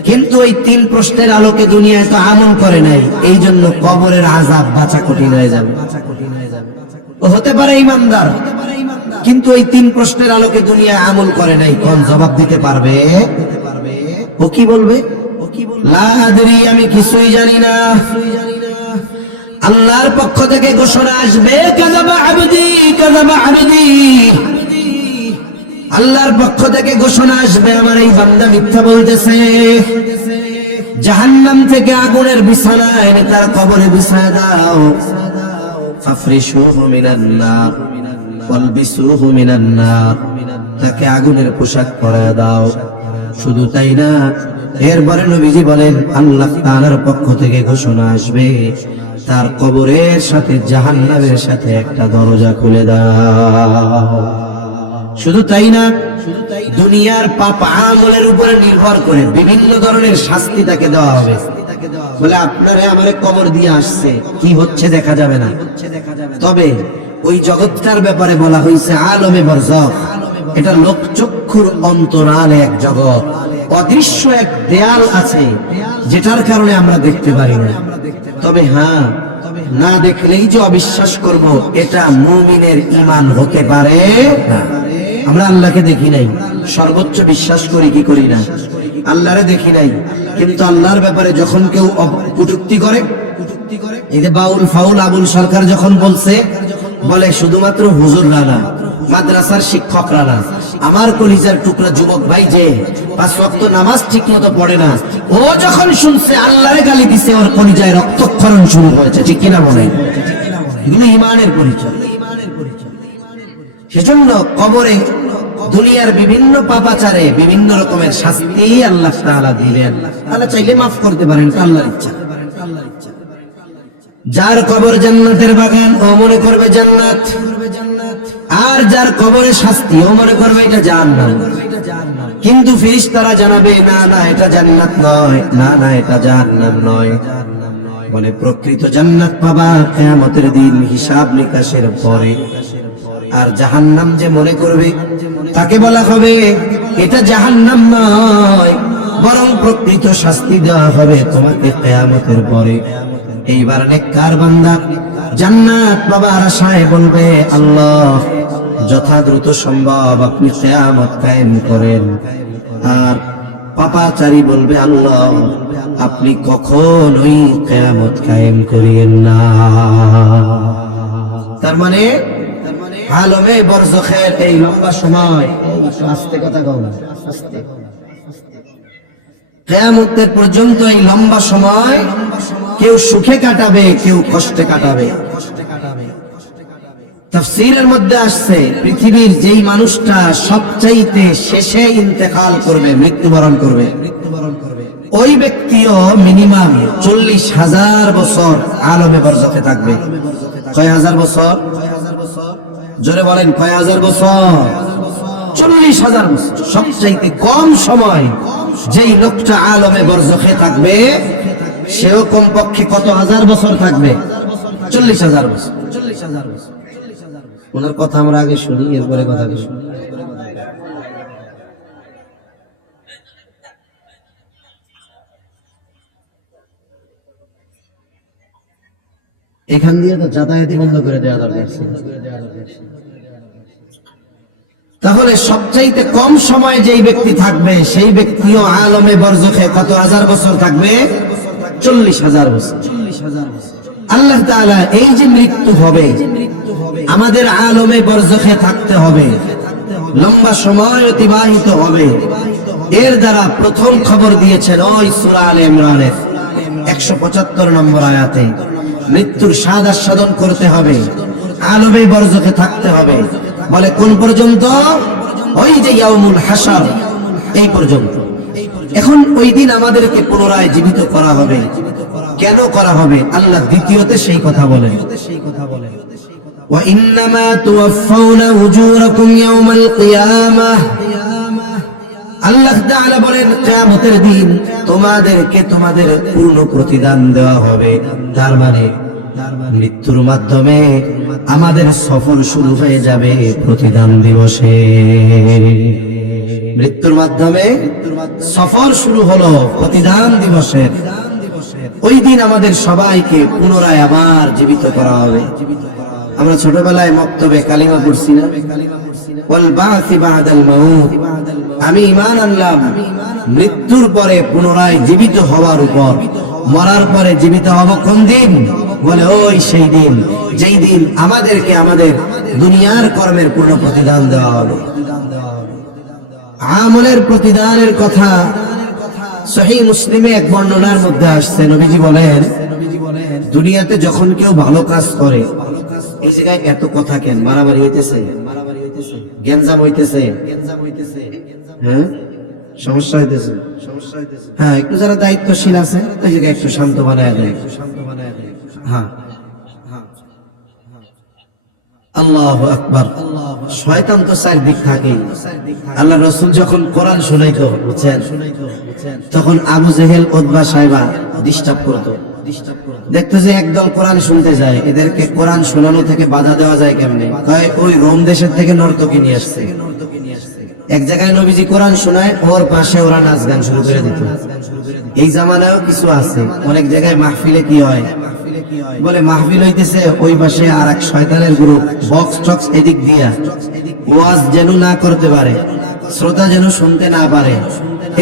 কিন্তু ওই 3 প্রশ্নের আলোকে দুনিয়ায় তো আমল করে নাই, এই জন্য কবরের আযাব বাঁচা কঠিন হয়ে যাবে। হতে পারে ইমানদার, কিন্তু ওই 3 প্রশ্নের আলোকে দুনিয়ায় আমল করে নাই, কোন জবাব দিতে পারবে? ও কি বলবে? লা আদরি, আমি কিছুই জানি না। আল্লাহর পক্ষ থেকে ঘোষণা আসবে, কাযাবা আবদি, কাযাবা আবদি। আল্লাহর পক্ষ থেকে ঘোষণা আসবে, আমার এই বান্দা মিথ্যা বলতেছে। জাহান্নাম থেকে আগুনের বিছানা এনে তার কবরে বিছায়া দাও। ফাফরিশুহু মিনান নার ওয়ালবিসুহু মিনান নার, তাকে আগুনের পোশাক পরায়া দাও। শুধু তাই না, এরপরে নবীজি বলেন আল্লাহ তাআলার পক্ষ থেকে ঘোষণা আসবে, তার কবরের সাথে জাহান্নামের সাথে একটা দরজা খুলে দাও। শুধু তাই না, দুনিয়ার পাপ আমলের উপরে নির্ভর করে বিভিন্ন ধরনের শাস্তি তাকে দেওয়া হবে। বলে আপনারে আমারে কবর দিয়ে আসছে, কি হচ্ছে দেখা যাবে না, তবে ওই জগৎটার ব্যাপারে বলা হয়েছে আলমে বরজাখ। এটা লোকচক্ষুর অন্তরালে এক জগৎ, অদৃশ্য এক দেয়াল আছে যেটার কারণে আমরা দেখতে পারি না। তবে হ্যাঁ, না দেখলেই যে অবিশ্বাস করব, এটা মুমিনের ঈমান হতে পারে না। আমরা আল্লাহকে দেখি নাই, সর্বোচ্চ বিশ্বাস করি কি করি না? আল্লাহরে দেখি নাই, কিন্তু আল্লাহর ব্যাপারে যখন কেউ কটূক্তি করে, এই যে বাউল ফাউল আবুল সরকার যখন বলছে, বলে শুধুমাত্র হুজুররা না, মাদ্রাসার শিক্ষকরা না, আমার কলিজার টুকরা যুবক ভাই যে 5 ওয়াক্ত নামাজ ঠিক মতো পড়ে না, ও যখন শুনছে আল্লাহরে গালি দিছে, ওর কলিজায় রক্তক্ষরণ শুরু হয়েছে। ঠিক কিনা বলে? এগুলো ঈমানের পরিচয়। সেজন্য কবরে দুনিয়ার বিভিন্ন পাপাচারে বিভিন্ন রকমের শাস্তি আল্লাহ তাআলা দিলেন। আল্লাহ চাইলে মাফ করতে পারেন, আল্লাহর ইচ্ছা। যার কবর জান্নাতের বাগান, ও মনে করবে জান্নাত, আর যার কবরে শাস্তি, ও মনে করবে এটা জাহান্নাম। কিন্তু ফেরেশতারা জানাবে, না না এটা জান্নাত নয়, না না এটা জাহান্নাম নয়। বলে প্রকৃত জান্নাত পাবা কিয়ামতের দিন, হিসাব নিকাশের পরে। আর জাহান্নাম যে মনে করবে তাকে বলা হবে এটা জাহান্নাম নয়, বরং প্রকৃত শাস্তি দেওয়া হবে তোমাকে কিয়ামতের পরে। এইবার নেককার বান্দা জান্নাত পাবার আশায় বলবে, আল্লাহ যথা দ্রুত সম্ভব আপনি কিয়ামত কায়েম করেন। আর পাপাচারী বলবে, আল্লাহ আপনি কখনোই কিয়ামত কায়েম করিয়েন না। তার মানে আলমে বরজখের এই লম্বা সময়, আস্তে কথা কও না, আস্তে, কিয়ামতের পর্যন্ত এই লম্বা সময় কেউ সুখে কাটাবে, কেউ কষ্টে কাটাবে। তাফসীরের মধ্যে আসছে পৃথিবীর যেই মানুষটা সবচাইতে শেষে ইন্তেকাল করবে, মৃত্যুবরণ করবে, ওই ব্যক্তিও মিনিমাম 40,000 বছর আলমে বরজখে থাকবে। কয় হাজার বছর? জোরে বলেন, কয় হাজার বছর? 40,000 বছর। সবচাইতে কম সময় যেই লোকটা আলমে বরজখে থাকবে সেও কমপক্ষে কত হাজার বছর থাকবে? 40,000 বছর। ওনার কথা আমরা আগে শুনি, এরপরে কথা শুনি। এখান দিয়ে তো যাতায়াতি বন্ধ করে দেওয়া দরকার। তাহলে সবচাইতে কম সময় যেই ব্যক্তি থাকবে সেই ব্যক্তিও আলমে বরজখে কত হাজার বছর থাকবে? 40,000 বছর। আল্লাহ তাআলা এই যে মৃত্যু হবে, আমাদের আলমে বরজখে থাকতে হবে, লম্বা সময় অতিবাহিত হবে, এর দ্বারা প্রথম খবর দিয়েছেন ওই সূরা আলে ইমরানের 175 নম্বর আয়াতে। মৃত্যুর স্বাদ আস্বাদন করতে হবে, আলমে বরজখে থাকতে হবে। বলে কোন পর্যন্ত? ওই যে ইয়াউমুল হাসর, এই পর্যন্ত। এখন ওই দিন আমাদেরকে পুনরায় জীবিত করা হবে। কেন করা হবে? আল্লাহ দ্বিতীয়তে সেই কথা বলেন, ওয়া ইন্নামা তুওয়াফাউনা উজুরাকুম ইয়াউমাল কিয়ামাহ। আল্লাহ তাআলা বলেন কিয়ামতের দিন তোমাদেরকে তোমাদের পূর্ণ প্রতিদান দেওয়া হবে। তার মানে মৃত্যুর মাধ্যমে আমাদের সফর শুরু হয়ে যাবে প্রতিদান দিবসে। মৃত্যুর মাধ্যমে সফর শুরু হলো প্রতিদান দিবসের। ওই দিন আমাদের সবাইকে পুনরায় আবার জীবিত করা হবে। আমরা ছোটবেলায় মক্তবে কালিমা পড়ছি না, ওয়াল বা'সি বা'দাল মাউত। আমি ঈমান আনলাম মৃত্যুর পরে পুনরায় জীবিত হওয়ার উপর। মরার পরে জীবিত হব কোন দিন? বলে ওই সেই দিন যেই দিন আমাদেরকে আমাদের দুনিয়ার কর্মের পূর্ণ প্রতিদান দেওয়া হবে। আমলের প্রতিদানের কথা সহিহ মুসলিমে এক বর্ণনার মধ্যে আসছে। নবীজি বলেন, দুনিয়াতে যখন কেউ ভালো কাজ করে, এই জায়গায় এত কথা কেন? মারামারি হইতেছে, গ্যাঞ্জাম হইতেছে, হ্যাঁ সমস্যা হইতেছে, হ্যাঁ একটু যারা দায়িত্বশীল আছে ওই জায়গায় একটু শান্ত বানায় দেয়। হ্যাঁ, আল্লাহু আকবার। শয়তান তো চারদিক থাকেই। আল্লাহ রাসূল যখন কোরআন শোনাইতো, বুঝছেন, তখন আবু জেহেল, উতবা, সাইবা ডিস্টার্ব করতো। দেখতো যে একদল কোরআন শুনতে যায়, এদেরকে কোরআন শোনানো থেকে বাধা দেওয়া যায় কেমনে? ওই রোম দেশের থেকে নর্তকী নিয়ে আসছে। এক জায়গায় নবীজি কোরআন শোনায়, ওর পাশে ওরা নাচ গান শুরু করে দিত। এই জামানায়ও কিছু আছে। অনেক জায়গায় মাহফিলে কি হয়, বলে মাহফিল হইতেছে, ওই পাশে আর এক শয়তানের গ্রুপ বক্স টক্স এদিক দিয়া ওয়াজ যেন না করতে পারে, শ্রোতা যেন শুনতে না পারে,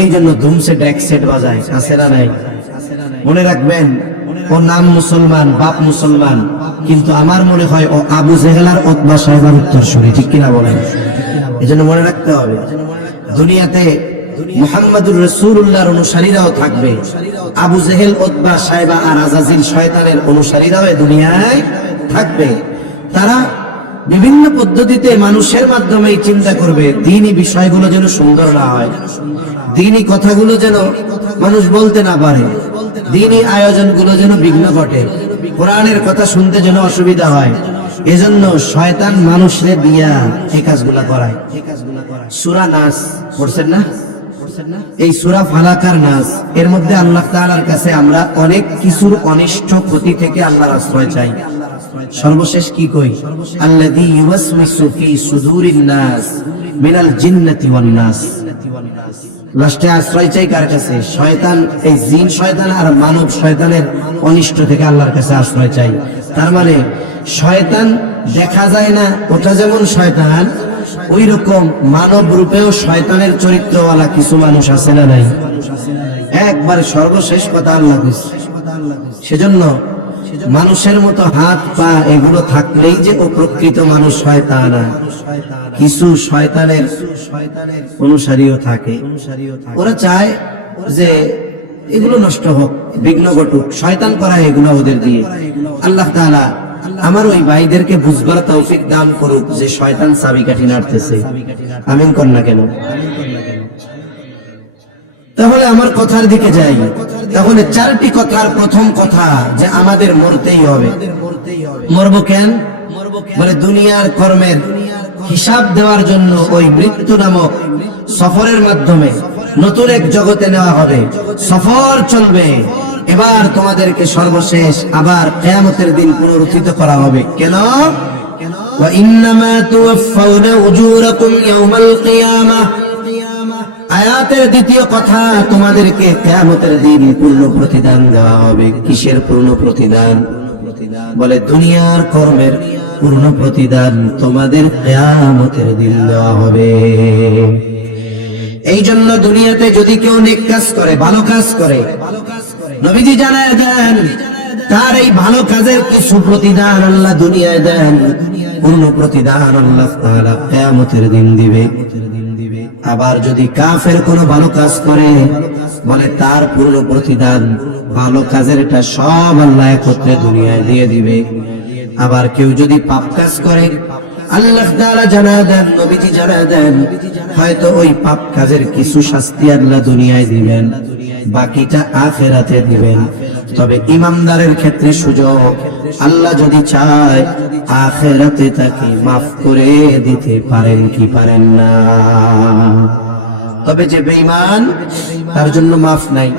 এই জন্য ধুমসে ডেক সেট বাজায়। আছে না নাই? মনে রাখবেন, ও নাম মুসলমান, বাপ মুসলমান, কিন্তু আমার মনে হয় ও আবু জেহেল আর উতবা সাহেবের উত্তরসূরি। ঠিক কিনা বলেন? এই জন্য মনে রাখতে হবে, দুনিয়াতে মুহাম্মদুর রাসূলুল্লাহর অনুসারীরাও থাকবে, আবু জেহেল, উতবা, সাইবা আর আজাজিল শয়তানের অনুসারীরাও দুনিয়ায় থাকবে। তারা বিভিন্ন পদ্ধতিতে মানুষের মাধ্যমে চিন্তা করবে দ্বীনি বিষয়গুলো যেন সুন্দর না হয়, দ্বীনি কথাগুলো যেন মানুষ বলতে না পারে, দ্বীনি আয়োজনগুলো যেন বিঘ্ন ঘটে, কোরআনের কথা শুনতে যেন অসুবিধা হয়। এজন্য শয়তান মানুষরে দিয়া এই কাজগুলা করায়। সূরা নাস পড়ছেন না? এই সূরা ফালাকার নাস, এর মধ্যে আল্লাহ তাআলার কাছে আমরা অনেক কিছুর অনিষ্ট ক্ষতি থেকে আল্লাহর আশ্রয় চাই। সর্বশেষ কি কই, আল্লাযী ইউওয়াসওয়িসু ফি সুদুরিন নাস মিনাল জিন্নাতি ওয়ান নাস। লাস্টে আশ্রয় চাই কার কাছে? শয়তান, এই জিন শয়তান আর মানব শয়তানের অনিষ্ট থেকে আল্লাহর কাছে আশ্রয় চাই। তার মানে শয়তান দেখা যায় না, ওটা যেমন শয়তান, ওই রকম মানব রূপেও শয়তানের চরিত্রওয়ালা কিছু মানুষ আছে না নাই? একবার সর্বশেষ কথা আল্লাহ কইছে। সেজন্য মানুষের মতো হাত পা এগুলো থাকলেই যে ও প্রকৃত মানুষ হয় তা না। কিছু শয়তানের অনুসারীও থাকে, ওরা চায় যে এগুলো নষ্ট হোক, বিঘ্ন ঘটুক, শয়তান করায় এগুলো ওদের দিয়ে। আল্লাহ তাআলা আমার ওই ভাইদেরকে বুঝবার তৌফিক দান করুক যে শয়তান চাবিকাঠি নাড়তেছে। আমিন কর না কেন? তাহলে আমার কথার দিকে যাই। তাহলে চারটি কথার প্রথম কথা যে আমাদের মরতেই হবে। মরবো কেন? বলে দুনিয়ার কর্মের হিসাব দেওয়ার জন্য ওই মৃত্যু নামক সফরের মাধ্যমে নতুন এক জগতে নেওয়া হবে, সফর চলবে। এবার তোমাদেরকে সর্বশেষ আবার কিয়ামতের দিন পুনরুত্থিত করা হবে। কেন? ওয়া ইন্নামা তুওয়াফাউনা উজুরাকুম ইয়াওমাল কিয়ামাহ। আয়াতের দ্বিতীয় কথা, তোমাদেরকে কিয়ামতের দিন পূর্ণ প্রতিদান দেওয়া হবে। কিসের পূর্ণ প্রতিদান? বলে দুনিয়ার কর্মের পূর্ণ প্রতিদান তোমাদের কিয়ামতের দিন দেওয়া হবে। এই জন্য দুনিয়াতে যদি কেউ নেক কাজ করে, ভালো কাজ করে, নবীজি জানায় দেন তার এই ভালো কাজের কিছু প্রতিদান আল্লাহ দুনিয়ায় দেন, পূর্ণ প্রতিদান আল্লাহ তাআলা কিয়ামতের দিন দিবে। আবার যদি কাফের কোনো ভালো কাজ করে, বলে তার পূর্ণ প্রতিদান ভালো কাজের এটা সব আল্লাহ একত্রে দুনিয়ায় দিয়ে দিবে। আবার কেউ যদি পাপ কাজ করে, আল্লাহ তাআলা জানায় দেন, নবীজি জানায় দেন, হয়তো ওই পাপ কাজের কিছু শাস্তি আল্লাহ দুনিয়ায় দিবেন, বাকিটা আখিরাতে দিবেন। তবে ইমানদারের ক্ষেত্রে সুযোগ, আল্লাহ যদি চায় আখিরাতে তাকে মাফ করে দিতে পারেন কি পারেন না। তবে যে বেঈমান তার জন্য মাফ নাই।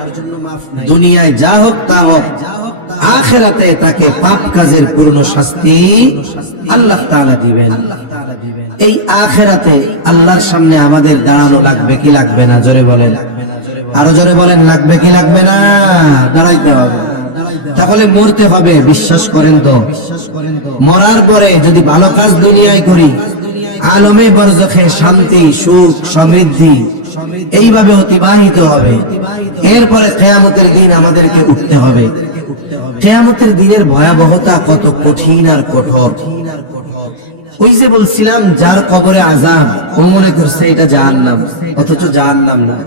দুনিয়ায় যা হোক তা হোক, আখিরাতে তাকে পাপ কাজের পূর্ণ শাস্তি আল্লাহ তাআলা দিবেন। এই আখিরাতে আল্লাহর সামনে আমাদের দাঁড়ানো লাগবে কি লাগবে না? জোরে বলেন, আরো জোরে বলেন, লাগবে কি লাগবে না? দাঁড়াইতে হবে। তাহলে মরতে হবে, বিশ্বাস করেন তো? মরার পরে যদি ভালো কাজ দুনিয়ায় করি, আলমে বরজখে শান্তি, সুখ, সমৃদ্ধি এইভাবে অতিবাহিত হবে। এরপরে কিয়ামতের দিন আমাদেরকে উঠতে হবে। কিয়ামতের দিনের ভয়াবহতা কত কঠিন আর কঠোর। ওই যে বলছিলাম, যার কবরে আযাব, ও মনে করছে এটা জাহান্নাম, অথচ জাহান্নাম না।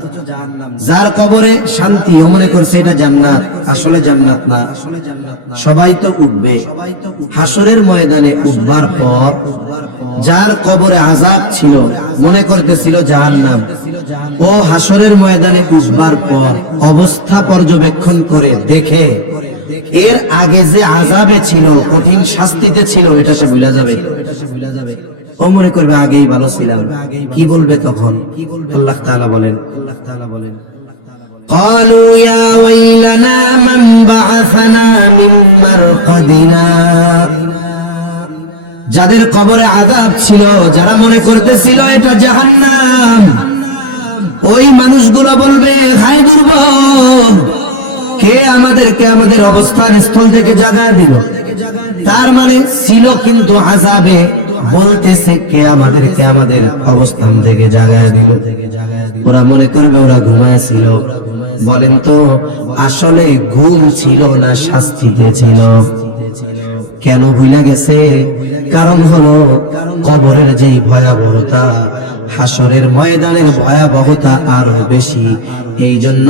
যার কবরে শান্তি, ও মনে করছে এটা জান্নাত, আসলে জান্নাত না। সবাই তো উঠবে হাসরের ময়দানে। উঠবার পর যার কবরে আযাব ছিল, মনে করতেছিল জাহান্নাম, ও হাসরের ময়দানে উঠবার পর অবস্থা পর্যবেক্ষণ করে দেখে এর আগে যে আযাবে ছিল, কঠিন শাস্তিতে ছিল, এটা সে ভুলে যাবে। ও মনে করবে আগেই ভালো ছিলাম। কি বলবে তখন? আল্লাহ তাআলা বলেন, ক্বালু ইয়া ওয়াইলানা মান বা'আসানা মিন মারকাদিনা। যাদের কবরে আযাব ছিল, যারা মনে করতেছিল এটা জাহান্নাম, ওই মানুষগুলো বলবে, হায় দুর্ভোগ, কে আমাদেরকে আমাদের অবস্থান স্থল থেকে জাগায় দিল। তার মানে ছিল কিন্তু আযাবে, বলতেছে কে আমাদেরকে আমাদের অবস্থান থেকে জাগায় দিল। ওরা মনে করবে ওরা ঘুমায়-ছিল। বলেন তো, আসলে ঘুম ছিল না শাস্তিতে ছিল? কেন ভুলে গেছে? কারণ হলো কবরের যেই ভয়াবহতা, হাসরের ময়দানের ভয়াবহতা আরো বেশি। এই জন্য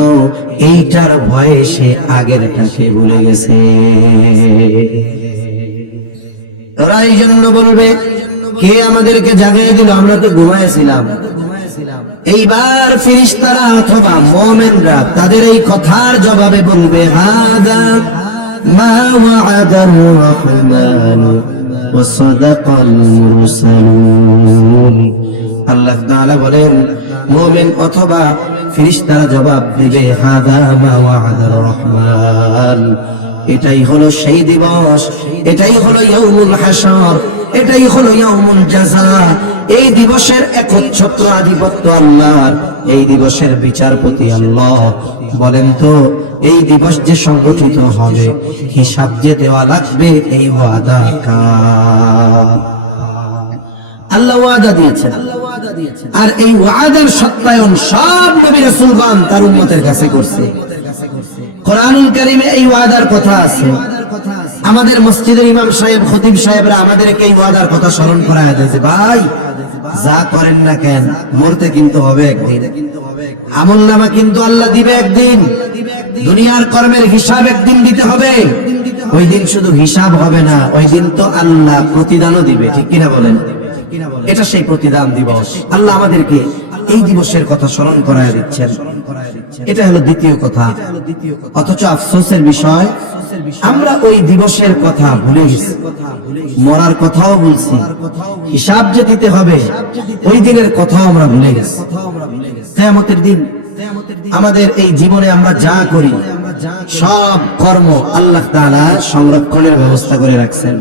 এইটার ভয়ে সে আগেরটাকে ভুলে গেছে। ওরা এই জন্য বলবে, কে আমাদেরকে জাগিয়ে দিল? আমরা তো ঘুমাইছিলাম। এইবার ফেরেশতারা অথবা মুমিনরা তাদের এই কথার জবাবে বলবে, হাদা মা ওয়া'আদার রাহমান ওয়া সাদাকাল মুরসালুন। আল্লাহ তাআলা বলেন, মুমিন অথবা ফেরেশতারা জবাব দিবে, হাদা মা ওয়া'আদার রহমান, এটাই হলো সেই দিবস, এটাই হলো ইয়াউমুল হাসর, এটাই হলো ইয়াউমুল জাযা। এই দিবসের একচ্ছত্র আধিপত্য আল্লাহর, এই দিবসের বিচারপতি আল্লাহ। বলেন তো এই দিবস যে সংগঠিত হবে, হিসাব যে দেওয়া লাগবে, এই ওয়াদা কার? আল্লাহ ওয়াদা দিয়েছেন। আর এই ওয়াদার সত্যায়ন সব নবী রাসূলগণ তার উম্মতের কাছে করছে। কোরআনুল কারীমে এই ওয়াদার কথা আছে। আমাদের মসজিদের ইমাম সাহেব, খতিব সাহেবরা আমাদেরকে এই ওয়াদার কথা স্মরণ করায় দিয়েছে, ভাই যা করেন না কেন মরতে কিন্তু হবে একদিন, আমলনামা কিন্তু আল্লাহ দিবে একদিন, দুনিয়ার কর্মের হিসাব একদিন দিতে হবে। ওই দিন শুধু হিসাব হবে না, ওই দিন তো আল্লাহ প্রতিদানও দিবে, ঠিক কিনা বলেন? এটা সেই প্রতিদান দিবস। আল্লাহ আমাদেরকে এই দিবসের কথা স্মরণ করায় দিচ্ছেন। এটা হলো দ্বিতীয় কথা। অথচ আফসোসের বিষয়, আমরা ওই দিবসের কথা ভুলে গেছি, মরার কথাও বলছি, হিসাব যে দিতে হবে ওই দিনের কথাও আমরা ভুলে গেছি। কিয়ামতের দিন আমাদের এই জীবনে আমরা যা করি সব কর্ম আল্লাহ তাআলা সংরক্ষণের ব্যবস্থা করে রাখছেন।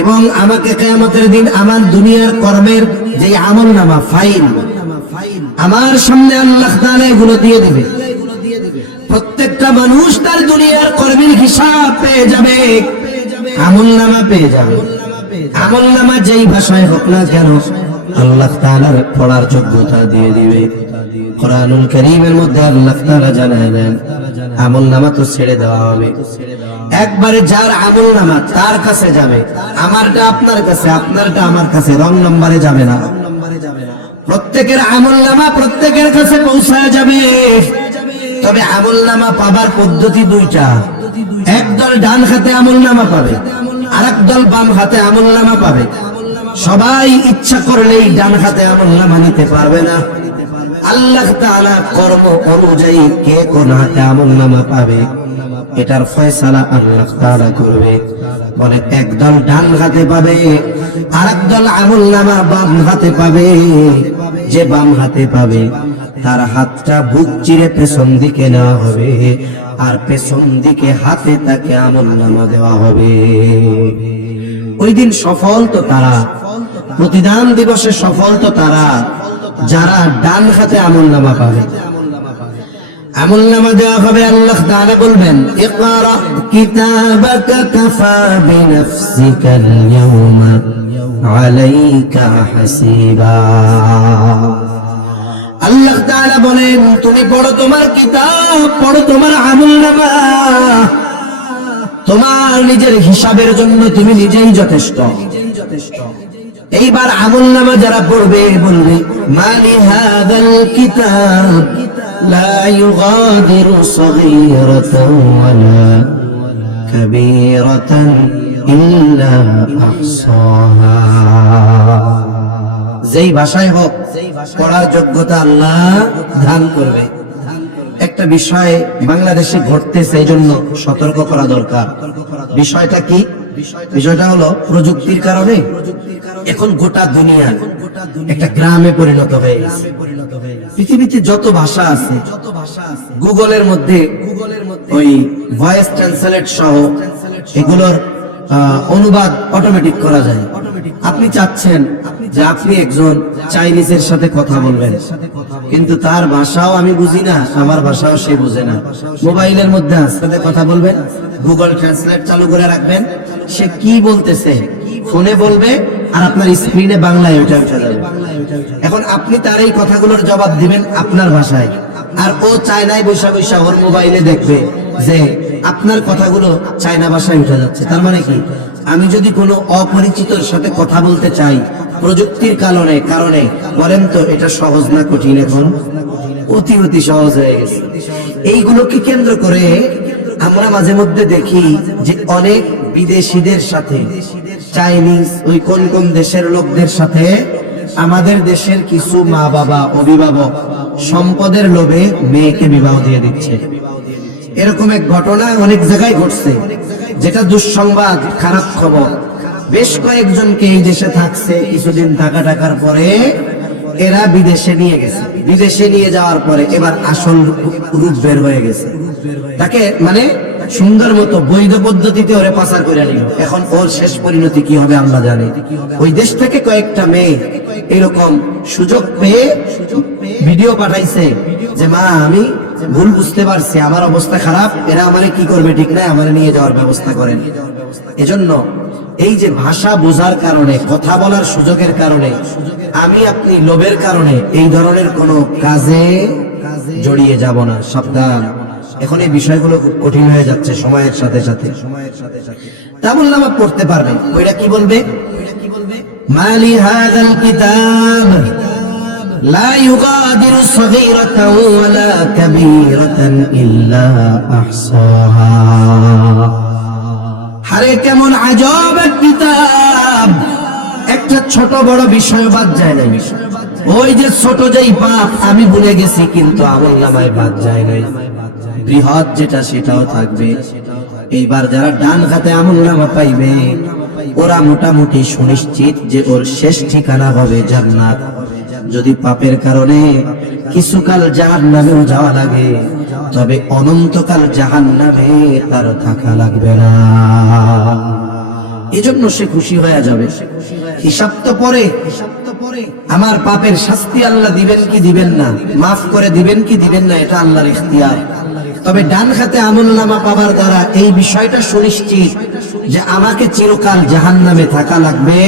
এবং আমাকে কিয়ামতের দিন আমার দুনিয়ার কর্মের যে আমলনামা ফাইল আমার সামনে আল্লাহ তাআলা এগুলো দিয়ে দিবে। প্রত্যেকটা মানুষ তার দুনিয়ার কর্মের হিসাব পেয়ে যাবে, আমলনামা পেয়ে যাবে। আমলনামা যেই ভাষায় হোক না কেন আল্লাহ তাআলার পড়ার যোগ্যতা দিয়ে দিবে। কোরআনুল কারীমের মধ্যে আল্লাহ তাআলা জানায় দেন, আমলনামা তো ছেড়ে দেওয়া হবে, একবারে যার আমলনামা তার কাছে যাবে, আমারটা আপনার কাছে, আপনারটা আমার কাছে, রং নম্বরে যাবে না। প্রত্যেকের আমলনামা প্রত্যেকের কাছে পৌঁছায় যাবে। তবে আমলনামা পাবার পদ্ধতি দুইটা, একদল ডান হাতে আমলনামা পাবে, আরেক দল বাম হাতে আমলনামা পাবে। সবাই ইচ্ছা করলেই ডান হাতে আমলনামা নিতে পারবে না। আল্লাহ তাআলা কর্ম অনুযায়ী কে কোন হাতে আমলনামা পাবে এটার ফয়সালা আল্লাহ তাআলা করবে। বলে একদল ডান হাতে পাবে, আরেক দল আমলনামা বাম হাতে পাবে। যে বাম হাতে পাবে তার হাতটা বুক চিরে পেছন দিকে নেওয়া হবে, আর পেছন দিকে হাতে তাকে আমলনামা দেওয়া হবে। ওই দিন সফল তো তারা, প্রতিদান দিবসে সফল তো তারা যারা ডান হাতে আমলনামা পাবে। আমলনামা দেওয়া হবে, আল্লাহ তাআলা বলবেন, ইকরা কিতাবাকা কাফা বিনাফসিকাল ইয়াওমা আলাইকা হাসিবা। আল্লাহ তাআলা বলেন, তুমি পড়ো তোমার কিতাব, পড়ো তোমার আমলনামা, তোমার নিজের হিসাবের জন্য তুমি নিজেই যথেষ্ট। এইবার আমলনামা যারা পড়বে বলবে, মালি হাযাল কিতাব লা ইউগাদিরু সগীরাতান ওয়ালা কাবীরাতান ইল্লা আহসাহা। যেই ভাষায় হোক পড়ার যোগ্যতা আল্লাহ দান করবে। একটা বিষয় বাংলাদেশে ঘটতেছে, এই জন্য সতর্ক করা দরকার। বিষয়টা কি? বিষয়টা হলো প্রযুক্তির কারণে এখন গোটা দুনিয়া একটা গ্রামে পরিণত হয়ে গেছে। পৃথিবীতে যত ভাষা আছে গুগলের মধ্যে ওই ভয়েস ট্রান্সলেট সহ এগুলোর অনুবাদ অটোমেটিক করা যায়। আপনি চাচ্ছেন যে আপনি একজন চাইনিজের সাথে কথা বলবেন, কিন্তু তার ভাষাও আমি বুঝি না, আমার ভাষাও সে বুঝে না। মোবাইলের মধ্যে সাথে কথা বলবেন, গুগল ট্রান্সলেট চালু করে রাখবেন, সে কি বলতেছে ফোনে বলবে, আর আপনার স্ক্রিনে বাংলায় ওইটা উঠে যাবে। এখন আপনি তার এই কথাগুলোর জবাব দিবেন আপনার ভাষায়, আর ও চায়নায় বৈশা বৈশা ওর মোবাইলে দেখবে যে আপনার কথাগুলো চায়না ভাষায় উঠে যাচ্ছে। তার মানে কি, আমি যদি কোনো অপরিচিতর সাথে কথা বলতে চাই প্রযুক্তির কারণে বলেন তো এটা সহজ না কঠিন? এখন অতি সহজ হয়ে গেছে। এইগুলোকে কেন্দ্র করে আমরা মাঝে মধ্যে দেখি যে অনেক বিদেশিদের সাথে, চাইনিজ ওই কোন কোন দেশের লোকদের সাথে আমাদের দেশের কিছু মা বাবা, অভিভাবক সম্পদের লোভে মেয়েকে বিবাহ দিয়ে দিচ্ছে। এরকম এক ঘটনা অনেক জায়গায় ঘটছে, যেটা দুঃসংবাদ, খারাপ খবর। বেশ কয়েকজনকে এই দেশে থাকছে, কিছুদিন থাকার পরে এরা বিদেশে নিয়ে গেছে। বিদেশে নিয়ে যাওয়ার পরে এবার আসল রূপ বের হয়ে গেছে। তাকে মানে সুন্দর মতো বৈধ পদ্ধতিতে ওরে পাচার করে নিল। এখন ওর শেষ পরিণতি কি হবে আমরা জানি। ওই দেশ থেকে কয়েকটা মেয়ে এরকম সুযোগ পেয়ে ভিডিও পাঠাইছে যে মা আমি ভুল বুঝতে পারছি, আমার অবস্থা খারাপ, এরা আমারে কি করবে ঠিক নাই, আমারে নিয়ে যাওয়ার ব্যবস্থা করেন। এজন্য এই যে ভাষা বোঝার কারণে, কথা বলার সুযোগের কারণে, আমি আপনি লোভের কারণে এই ধরনের কোন কাজে জড়িয়ে যাব না, সাবধান। এখন এই বিষয়গুলো খুব কঠিন হয়ে যাচ্ছে সময়ের সাথে সাথে। তামুল নামা পড়তে পারবে, ওইটা কি বলবে? মালি হাযাল কিতাব লা ইউগাদিরু সগীরাতান ওয়ালা কাবীরাতান ইল্লা আহসাহা। আরে কেমন আজব এক কিতাব, একটা ছোট বড় বিষয় বাদ যায় না। ওই যে ছোট যেই পাপ আমি ভুলে গেছি, কিন্তু আমলনামায় বাদ যায় নাই। বৃহৎ যেটা সেটাও থাকবে। এইবার যারা ডান হাতে আমলনামা পাইবে ওরা মোটামুটি সুনিশ্চিত যে ওর শেষ ঠিকানা হবে জান্নাত। যদি পাপের কারণে কিছুকাল জাহান্নামেও যাওয়া লাগে, তবে অনন্তকাল জাহান্নামে তার থাকা লাগবে না। এজন্য সে খুশি হয়ে যাবে। হিসাব তো পরে, আমার পাপের শাস্তি আল্লাহ দিবেন কি দিবেন না, মাফ করে দিবেন কি দিবেন না, এটা আল্লাহর ইখতিয়ার। তবে ডান হাতে আমলনামা পাওয়ার দ্বারা এই বিষয়টা সুনিশ্চিত যে আমাকে চিরকাল জাহান্নামে থাকা লাগবে।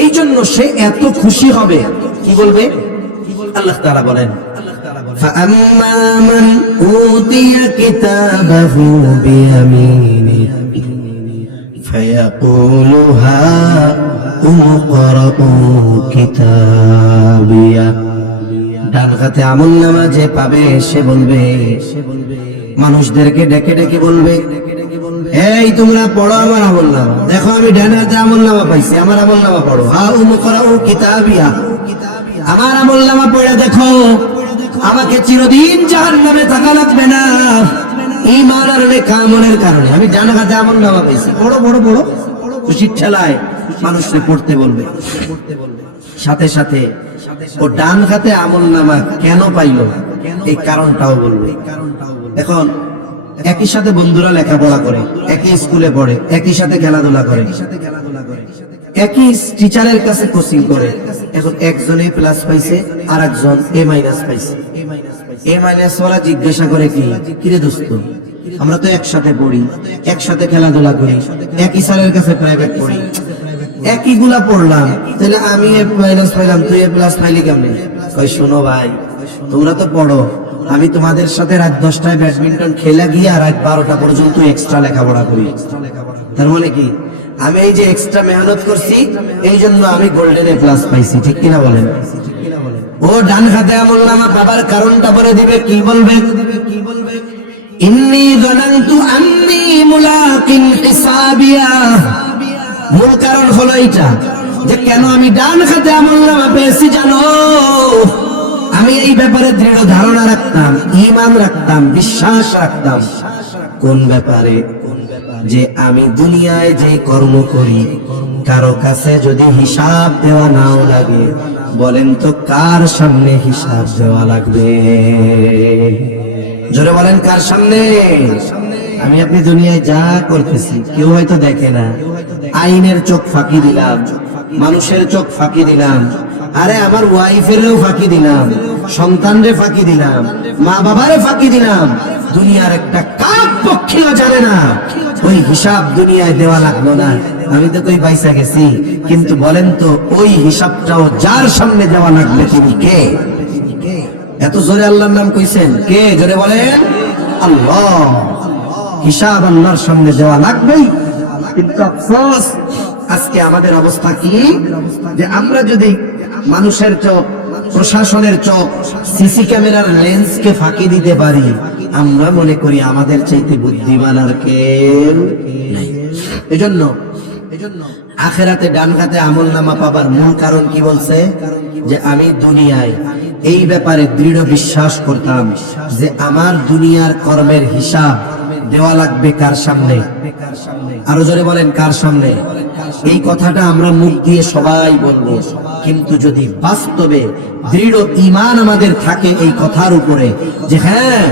এই জন্য সে এত খুশি হবে, কি বলবে? আল্লাহ তাআলা বলেন فَأَمَّا مَنْ أُوتِيَ كِتَابَهُ بِيَمِينِهِ فَيَقُولُ هَاؤُمُ اقْرَءُوا كِتَابِيَهْ। ডান হাতে আমলনামা যে পাবে সে বলবে, মানুষদেরকে ডেকে ডেকে বলবে, এই তোমরা পড়ো আমার আমলনামা, দেখো আমি ডান হাতে আমলনামা পাইছি, আমার আমলনামা পড়ো। হাউম করাউ কিতাবিয়া, আমার আমলনামা পড়ে দেখো, আমাকে চিরদিন জাহান্নামে থাকা লাগবে না। ঈমান আর নেক আমলের কারণে আমি ডান হাতে আমলনামা পাইছি, পড়ো পড়ো পড়ো। খুশির ঠেলায় মানুষকে পড়তে বলবে। সাথে সাথে ও ডান হাতে আমলনামা কেন পাইল এই কারণটাও বলবে। এখন একই সাথে বন্ধুরা লেখাপড়া করে, একই স্কুলে পড়ে, একই সাথে খেলাধুলা করে, একই টিচারের কাছে কোচিং করে। এখন একজন এ প্লাস পাইছে আর একজন এ মাইনাস পাইছে। এ মাইনাস ওরা জিজ্ঞাসা করে কি, কিরে দোস্ত আমরা তো একসাথে পড়ি, একসাথে খেলাধুলা করি, একই স্যারের কাছে প্রাইভেট পড়ি, একই গুলা পড়লাম, তাহলে আমি এ মাইনাস পাইলাম, তুই এ প্লাস পাইলি কেমনে? কই শোনো ভাই, তোমরা তো পড়ো, আমি তোমাদের সাথে রাত 10টায় ব্যাডমিন্টন খেলা গিয়ে রাত 12টা পর্যন্ত এক্সট্রা লেখাপড়া করি। তার মানে কি, আমি এই যে এক্সট্রা মেহনত করছি এই জন্য আমি গোল্ডেন এ প্লাস পাইছি, ঠিক কিনা বলেন? ও ডান হাতে আমলনামা পাবার কারণটা বলে দিবে, কি বলবে? ইন্নী যানানতু আন্নী মুলাকিন হিসাবিয়া। মূল কারণ হলো এইটা যে কেন আমি ডান হাতে আমলনামা পেয়েছি জানো? আমি এই ব্যাপারে দৃঢ় ধারণা রাখতাম, ঈমান রাখতাম, বিশ্বাস রাখতাম। কোন ব্যাপারে? যে আমি দুনিয়ায় যে কর্ম করি কারো কাছে যদি হিসাব দেওয়া নাও লাগে, বলেন তো কার সামনে হিসাব দেওয়া লাগবে? জোরে বলেন, কার সামনে? আমি আপনি দুনিয়ায় যা করতেছি কেউ হয়তো দেখে না, আইনের চোখ ফাঁকি দিলাম, মানুষের চোখ ফাঁকি দিলাম, আরে আমার ওয়াইফেরও ফাঁকি দিলাম, সন্তানরে ফাঁকি দিলাম, মা বাবারে ফাঁকি দিলাম, দুনিয়ার একটা কাক পক্ষীও জানে না। ওই হিসাব দুনিয়ায় দেওয়া লাগলো না, আমি তো কই পয়সা গেছি। কিন্তু বলেন তো ওই হিসাবটাও যার সামনে দেওয়া লাগবে তিনি কে? এত জোরে আল্লাহর নাম কইছেন, কে? জোরে বলেন, আল্লাহ। হিসাব আল্লাহর সামনে দেওয়া লাগবেই। কিন্তু আফসোস আজকে আমাদের অবস্থা কি, যে আমরা যদি মানুষের চোখ, প্রশাসনের চোখ, সিসি ক্যামেরার লেন্সকে ফাঁকি দিতে পারি, আমরা মনে করি আমাদের চাইতে বুদ্ধিমান আর কেউ নাই। এজন্য আখিরাতে ডান হাতে আমলনামা পাবার মূল কারণ কি বলছে? যে আমি দুনিয়ায় এই ব্যাপারে দৃঢ় বিশ্বাস করতাম যে আমার দুনিয়ার কর্মের হিসাব দেওয়া লাগবে কার সামনে? আরো জোরে বলেন, কার সামনে? এই কথাটা আমরা মুখ দিয়ে সবাই বলবো, কিন্তু যদি বাস্তবে দৃঢ় ঈমান আমাদের থাকে এই কথার উপরে যে হ্যাঁ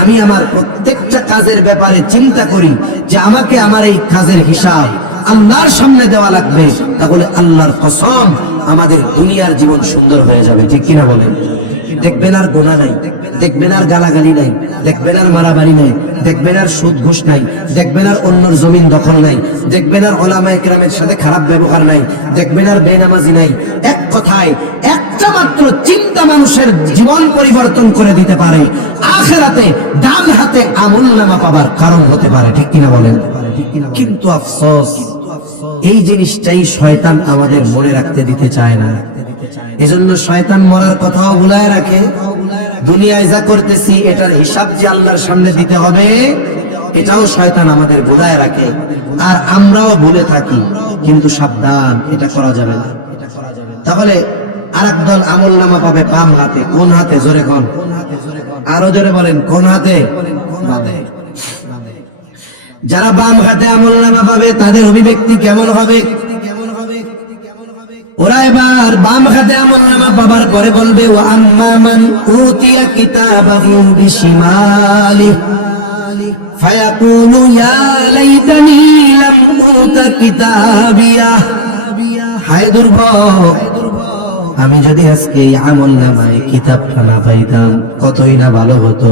আমি আমার প্রত্যেকটা কাজের ব্যাপারে চিন্তা করি যে আমাকে আমার এই কাজের হিসাব আল্লাহর সামনে দেওয়া লাগবে, তাহলে আল্লাহর কসম আমাদের দুনিয়ার জীবন সুন্দর হয়ে যাবে। ঠিক কিনা বলেন? দেখবেন আর গোনা নাই, দেখবেন আর গালাগালি নাই, দেখবেন আর মারামারি নাই, দেখবেন আর সুদ ঘুষ নাই, দেখবেন আর অন্যর জমিন দখল নাই, দেখবেন আর ওলামায়ে কেরামের সাথে খারাপ ব্যবহার নাই, দেখবেন আর বেনামাজি নাই। এক কথায় একটা মাত্র চিন্তা মানুষের জীবন পরিবর্তন করে দিতে পারে, আখিরাতে ডান হাতে আমলনামা পাবার কারণ হতে পারে। ঠিক কিনা বলেন? কিন্তু আফসোস, এই জিনিসটাই শয়তান আমাদের মনে রাখতে দিতে চায় না। এজন্য শয়তান মরার কথাও ভুলায় রাখে। দুনিয়ায় যা করতেছি এটার হিসাব যে আল্লাহর সামনে দিতে হবে, এটাও শয়তান আমাদের ভুলায় রাখে, আর আমরাও ভুলে থাকি। কিন্তু সাবধান, এটা করা যাবে না। তাহলে আরেক দল আমলনামা পাবে বাম হাতে। কোন হাতে? জোরে কোন? আরো জোরে বলেন, কোন হাতে? যারা বাম হাতে আমলনামা পাবে তাদের অভিব্যক্তি কেমন হবে? ওরা এবার বাম হাতে আমলনামা পাবার পরে বলবে, ওয়া আম্মা মান উতিয়া কিতাবাহু বিশিমালি ফায়াকুলু ইয়া লাইতানি লাম উতা কিতাবিয়া। হায় দুর্ভোগ, আমি যদি আজকে এই আমলনামায় কিতাবটা না পাইতাম কতই না ভালো হতো।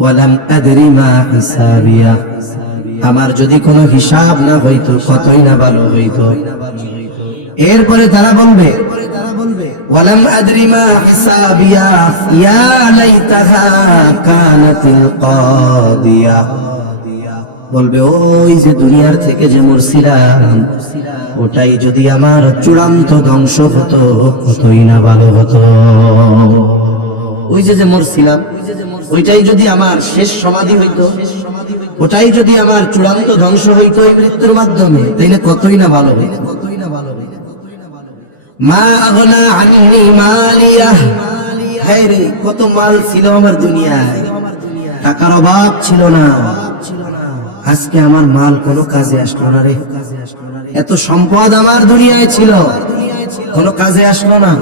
ওয়ালাম আদরি মা হিসাবিয়া, আমার যদি কোনো হিসাব না হইতো কতই না ভালো হইতো। এরপরে তারা বলবে, ওয়ালাম আদরি মা হিসাবিয়া ইয়া লাইতাহা কানাতিল কাদিয়া। বলবে, ওই যে দুনিয়ার থেকে যে মরছিলাম ওটাই যদি আমার চূড়ান্ত ধ্বংস হতো কতই না ভালো হতো। ওই যে মরছিলাম ওইটাই যদি আমার শেষ সমাধি হইতো, ওটাই যদি আমার চূড়ান্ত ধ্বংস হইতো এই মৃত্যুর মাধ্যমে, তাইলে কতই না ভালো হইতো। মা আগনা আন্নি মালিয়া, হায় রে কত মাল ছিল আমার দুনিয়ায়, টাকার অভাব ছিল না, আজকে আমার মাল কোনো কাজে আসলো না রে। এত সম্পদ আমার দুনিয়ায় ছিল, কোনো কাজে আসলো না।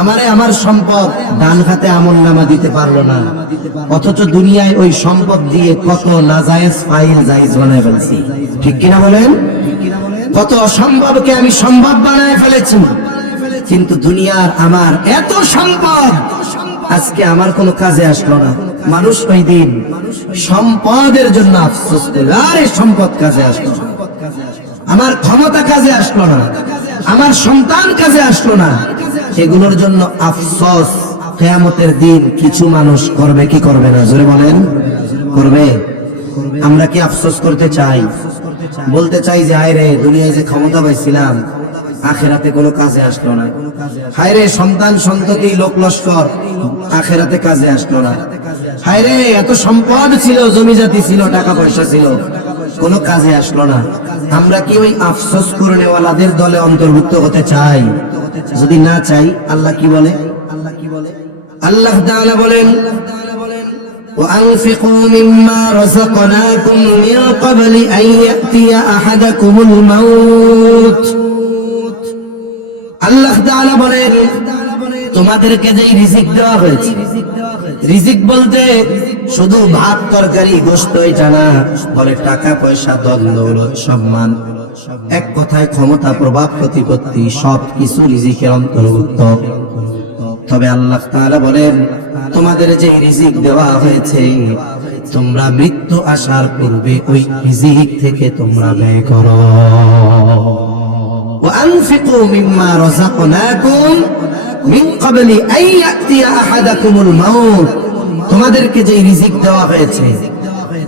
আমারে আমার সম্পদ ডান হাতে আমলনামা দিতে পারলো না, অথচ দুনিয়ায় ওই সম্পদ দিয়ে কত নাজায়েজ ফাইল জায়েজ বানায় ফেলছি। ঠিক কিনা বলেন? কত অসম্ভবকে আমি সম্ভব বানায় ফেলেছি। কিন্তু দুনিয়ার আমার এত সম্পদ আজকে আমার কোনো কাজে আসলো না। মানুষ ওই দিন সম্পদের জন্য আফসোস করবে, আরে সম্পদ কাজে আসলো না, আমার ক্ষমতা কাজে আসলো না, আমার সন্তান কাজে আসলো না। এগুলোর জন্য আফসোস কিয়ামতের দিন কিছু মানুষ করবে কি করবে না? জোরে বলেন, করবে। আমরা কি আফসোস করতে চাই? বলতে চাই যে হায় রে দুনিয়ায় যে ক্ষমতা পাইছিলাম আখিরাতে কোনো কাজে আসলো না। হায় রে সন্তান সন্ততি লোক লস্কর আখিরাতে কাজে আসলো না। হায় রে এত সম্পদ ছিল, জমি জাতি ছিল, টাকা পয়সা ছিল, কোনো কাজে আসলো না। আমরা কি ওই আফসোস করনেওয়ালাদের দলে অন্তর্ভুক্ত হতে চাই? যদি না চাই, আল্লাহ কি বলে? আল্লাহ তাআলা বলেন, وأنفقوا مما رزقناكم من قبل أن يأتي أحدكم الموت। আল্লাহ তাআলা বলেন, তোমাদেরকে যে রিজিক দেওয়া হয়েছে, রিজিক বলতে শুধু ভাত তরকারি গোশত এটা না, বলে টাকা পয়সা ধন দৌলত সম্মান, এক কথায় ক্ষমতা প্রভাব প্রতিপত্তি সবকিছু রিজিকের অন্তর্ভুক্ত। তবে আল্লাহ তাআলা বলেন, তোমাদের যে রিজিক দেওয়া হয়েছে তোমরা মৃত্যু আসার পূর্বে ওই রিজিক থেকে তোমরা ব্যয় করো। وأنفقوا مما رزقناكم من قبل أن يأتي أحدكم الموت। তোমাদেরকে যে রিজিক দেওয়া হয়েছে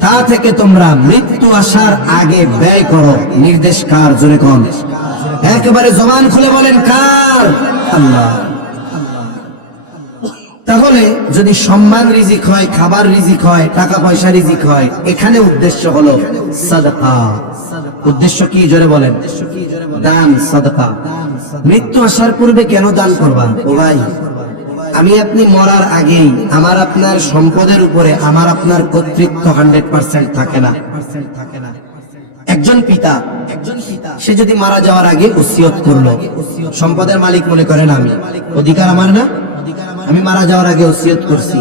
তা থেকে তোমরা মৃত্যু আসার আগে ব্যয় করো। নির্দেশ কার? জোরে কোন? একেবারে জবান খুলে বলেন, কার? আল্লাহ। তাহলে যদি সম্মান রিজিক হয়, খাবার রিজিক হয়, টাকা পয়সা রিজিক হয়, এখানে উদ্দেশ্য হলো সাদাকা। উদ্দেশ্য কি? জোরে বলেন। দান, সাদাকা। মৃত্যু আসার পূর্বে কেন দান করবা? ও ভাই, আমি আপনি মরার আগেই আমার আপনার সম্পদের উপরে আমার আপনার কর্তৃত্ব 100% থাকে না। একজন পিতা সে যদি মারা যাওয়ার আগে ওসিয়ত করলো, সম্পদের মালিক মনে করেন আমি, অধিকার আমার না? আমি মারা যাওয়ার আগে ওসিয়ত করছি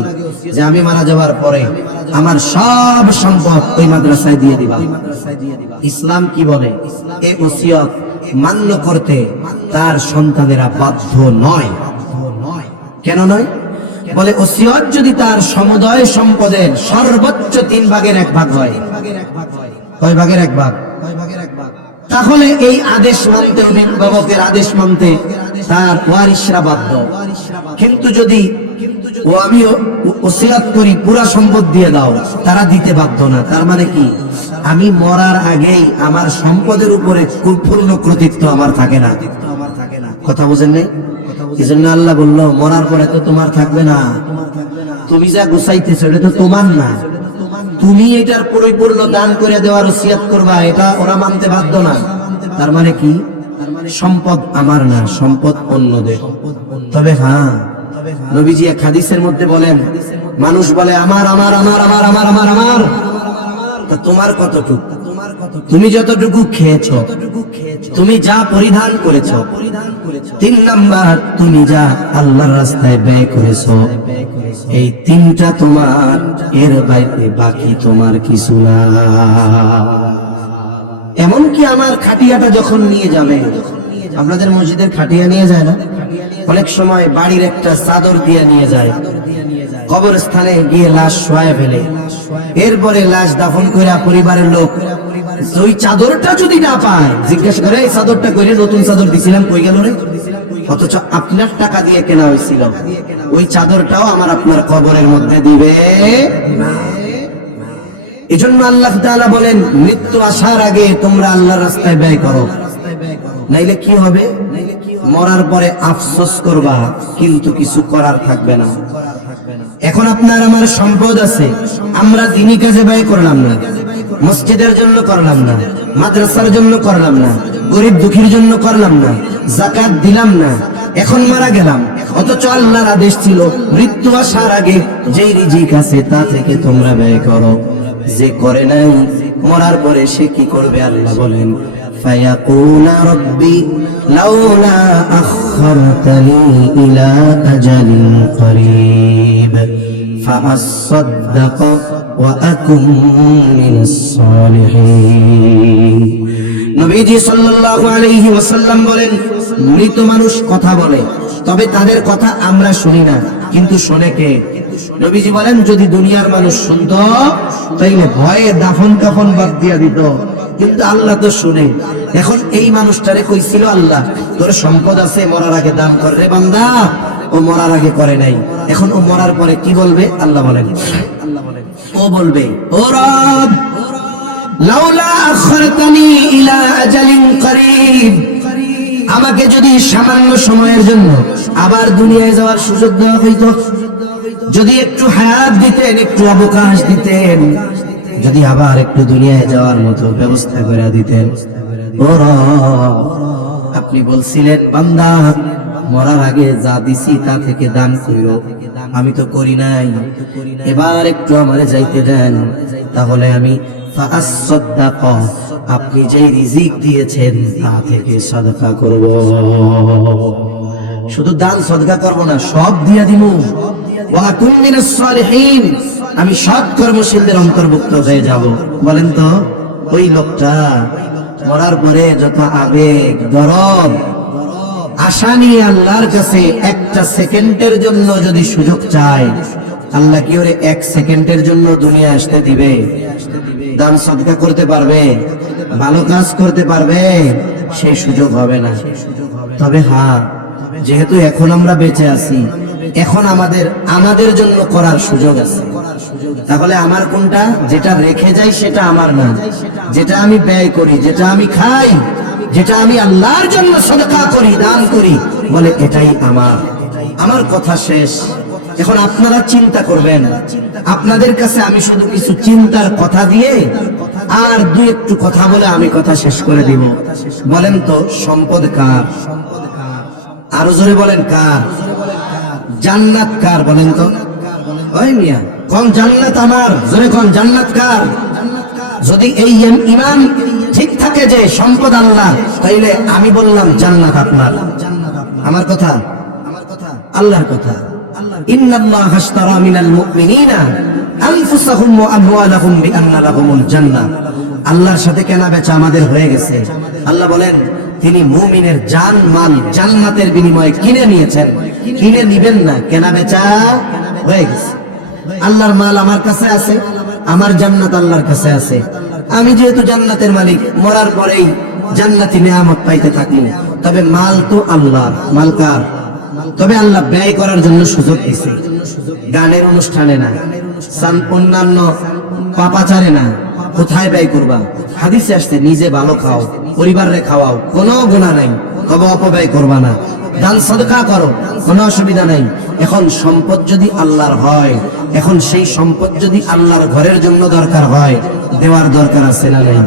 যে আমি মারা যাওয়ার পরে আমার সব সম্পদ ওই মাদ্রাসায় দিয়ে দিবা। ইসলাম কি বলে? এই ওসিয়ত মান্য করতে তার সন্তানেরা বাধ্য নয়। কেন নয়? বলে ওসিয়ত যদি তার সমুদয় সম্পদের সর্বোচ্চ 3 ভাগের 1 ভাগ হয়, কয় ভাগের 1 ভাগ? তাহলে এই আদেশ মানতে, অভিভাবকের আদেশ মানতে তার ওয়ারিশরা বাধ্য। কিন্তু যদি আমি ওসিয়ত করি পুরা সম্পদ দিয়ে দাও, তারা দিতে বাধ্য না। তার মানে কি? আমি মরার আগেই আমার সম্পদের উপরে পূর্ণ কর্তৃত্ব আমার থাকে না। কথা বুঝেন নাই? এই জন্য আল্লাহ বলল, মরার পরে তো তোমার থাকবে না, তুমি যা গুছাইতেছো এটা তো তোমার না, তুমি এটার পরিপূর্ণ দান করে দেওয়ার ওসিয়ত করবা, এটা ওরা মানতে বাধ্য না। তার মানে কি? সম্পদ আমার না, সম্পদ অন্যদের। তবে হ্যাঁ, নবীজি এক হাদিসের মধ্যে বলেন, মানুষ বলে আমার আমার আমার আমার আমার আমার আমার, তা তোমার কতটুকু? তুমি যতটুকু খেয়েছো, তুমি যা পরিধান করেছো, 3 নাম্বার তুমি যা আল্লাহর রাস্তায় ব্যয় করেছো, এই 3টা তোমার, এর বাইরে বাকি তোমার কিছু না। এমনকি আমার খাটিয়াটা যখন নিয়ে যাবে, আপনাদের মসজিদের খাটিয়া নিয়ে যায় না? অনেক সময় বাড়ির একটা চাদর দিয়ে নিয়ে যায়, কবরস্থানে গিয়ে লাশ শোয়া ফেলে, এরপরে লাশ দাফন করে পরিবারের লোক ওই চাদরটা যদি না পায়, জিজ্ঞাসা করে এই চাদরটা কইরে, নতুন চাদর দিছিলাম কই গেল রে? অথচ আপনার টাকা দিয়ে কেনা হয়েছিল, ওই চাদরটাও আমার আপনার কবরের মধ্যে দিবে না। এজন্য আল্লাহ তাআলা বলেন, মৃত্যু আসার আগে তোমরা আল্লাহর রাস্তায় ব্যয় করো, নাইলে কি হবে? মরার পরে আফসোস করবা, কিন্তু কিছু করার থাকবে না। এখন আপনার আমার সম্পদ আছে, আমরা দিনী কাজে ব্যয় করলাম না, মসজিদের জন্য করলাম না, মাদ্রাসার জন্য করলাম না, গরিব দুঃখীর জন্য করলাম না, যাকাত দিলাম না, এখন মারা গেলাম। অথচ আল্লাহর আদেশ ছিল মৃত্যু আসার আগে যেই রিজিক আছে তা থেকে তোমরা ব্যয় করো। যে করে নাই, মরার পরে সে কি করবে? আল্লাহ বলেন, ফায়াকুনা রাব্বি লাউলা আখখারতানি ইলা আজালিন করিব ফাআসাদদাক ওয়া আকুন মিনাস সালিহিন। নবীজি সাল্লাল্লাহু আলাইহি ওয়াসাল্লাম বলেন, মৃত মানুষ কথা বলে, তবে তাদের কথা আমরা শুনি না, কিন্তু শোনে কে? নবীজি বলেন, যদি দুনিয়ার মানুষ শুনতো তাইলে ভয়ে দাফন কাফন বাদ দিয়া দিত, কিন্তু আল্লাহ তো শুনে। এখন এই মানুষটারে কইছিল আল্লাহ, তোর সম্পদ আছে, মরার আগে দান কর রে বান্দা। ও মরার আগে করে নাই, এখন ও মরার পরে কি বলবে? আল্লাহ বলেন, ও বলবে, ও রব লাউলা আখরতানি ইলা আজালিন করিব, আমাকে যদি সামান্য সময়ের জন্য আবার দুনিয়ায় যাওয়ার সুযোগ দেওয়া হইতো, যদি একটু হায়াত দিতেন, একটু অবকাশ দিতেন, যদি আবার একটু দুনিয়ায় যাওয়ার মতো ব্যবস্থা করে দিতেন। ও রব, আপনি বলছিলেন বান্দা মরার আগে যা দিছি তা থেকে দান কইরো, আমি তো করি নাই, এবার একটু আমারে যাইতে দেন, তাহলে আমি ফাআসাদদাক, আপনি যেই রিজিক দিয়েছেন তা থেকে সাদকা করব। শুধু দান সাদকা করব না, সব দিয়া দিব। ওয়া আকুন মিনাস সালিহিন, আমি সৎ কর্মশীলদের অন্তর্ভুক্ত হয়ে যাব। বলেন তো, ওই লোকটা মরার পরে যত আবেগ, দরদ, আশা নিয়ে আল্লাহর কাছে একটা সেকেন্ডের জন্য যদি সুযোগ চায়, আল্লাহ কি ওরে 1 সেকেন্ডের জন্য দুনিয়া আসতে দিবে? দান সাদকা করতে পারবে? ভালো কাজ করতে পারবে? সেই সুযোগ হবে না। তবে হ্যাঁ, যেহেতু এখন আমরা বেঁচে আছি, এখন আমাদের জন্য করার সুযোগ আছে। তাহলে আমার কোনটা? যেটা রেখে যাই সেটা আমার না, যেটা আমি ব্যয় করি, যেটা আমি খাই, যেটা আমি আল্লাহর জন্য সদকা করি, দান করি, বলে এটাই আমার। আমার কথা শেষ। এখন আপনারা চিন্তা করবেন, আপনাদের কাছে আমি শুধু কিছু চিন্তার কথা দিয়ে আর 2 কথা বলে আমি কথা শেষ করে দিব। বলেন তো, সম্পদ কার? আরো জোরে বলেন, কার? জান্নাত কার? বলেন তো। ওই মিয়া, কোন জান্নাত আমার? জোরে কোন জান্নাত কার? যদি এই ঈমান ঠিক থাকে যে সম্পদ আল্লাহ, তাইলে আমি বললাম জান্নাত আপনার। আমার কথা, আল্লাহর কথা। ইন্নাল্লাহা আশতারা মিনাল মুমিনিনা আনফুসাহুম ওয়া আমওয়ালাহুম বিআন্না লাহুমুল জান্নাহ। আল্লাহর সাথে কেনা বেচা আমাদের হয়ে গেছে। আল্লাহ বলেন তিনি মুমিনের জান মাল জান্নাতের বিনিময়ে কিনে নিয়েছেন। কিনে নিবেন না, কেনা বেচা হয়ে গেছে। আল্লাহর মাল আমার কাছে আছে, আমার জান্নাত আল্লাহর কাছে আছে। আমি যেহেতু জান্নাতের মালিক, মরার পরেই জান্নাতি নিয়ামত পাইতে থাকি। তবে মাল তো আল্লাহ, মাল কার? তবে আল্লাহ ব্যয় করার জন্য সুযোগ দিয়েছে। গানের অনুষ্ঠানে না, অন্যান্য পাপাচারে না, কোথায় ব্যয় করবা? হাদিসে আসছে নিজে ভালো খাও, পরিবারে খাওয়াও, কোনো গুনাহ নাই, তবে অপব্যয় করবা না। দান সাদকা করো, কোনো অসুবিধা নাই। এখন সম্পদ যদি আল্লাহর হয়, এখন সেই সম্পদ যদি আল্লাহর ঘরের জন্য দরকার হয়, দেওয়ার দরকার আছে না নাই?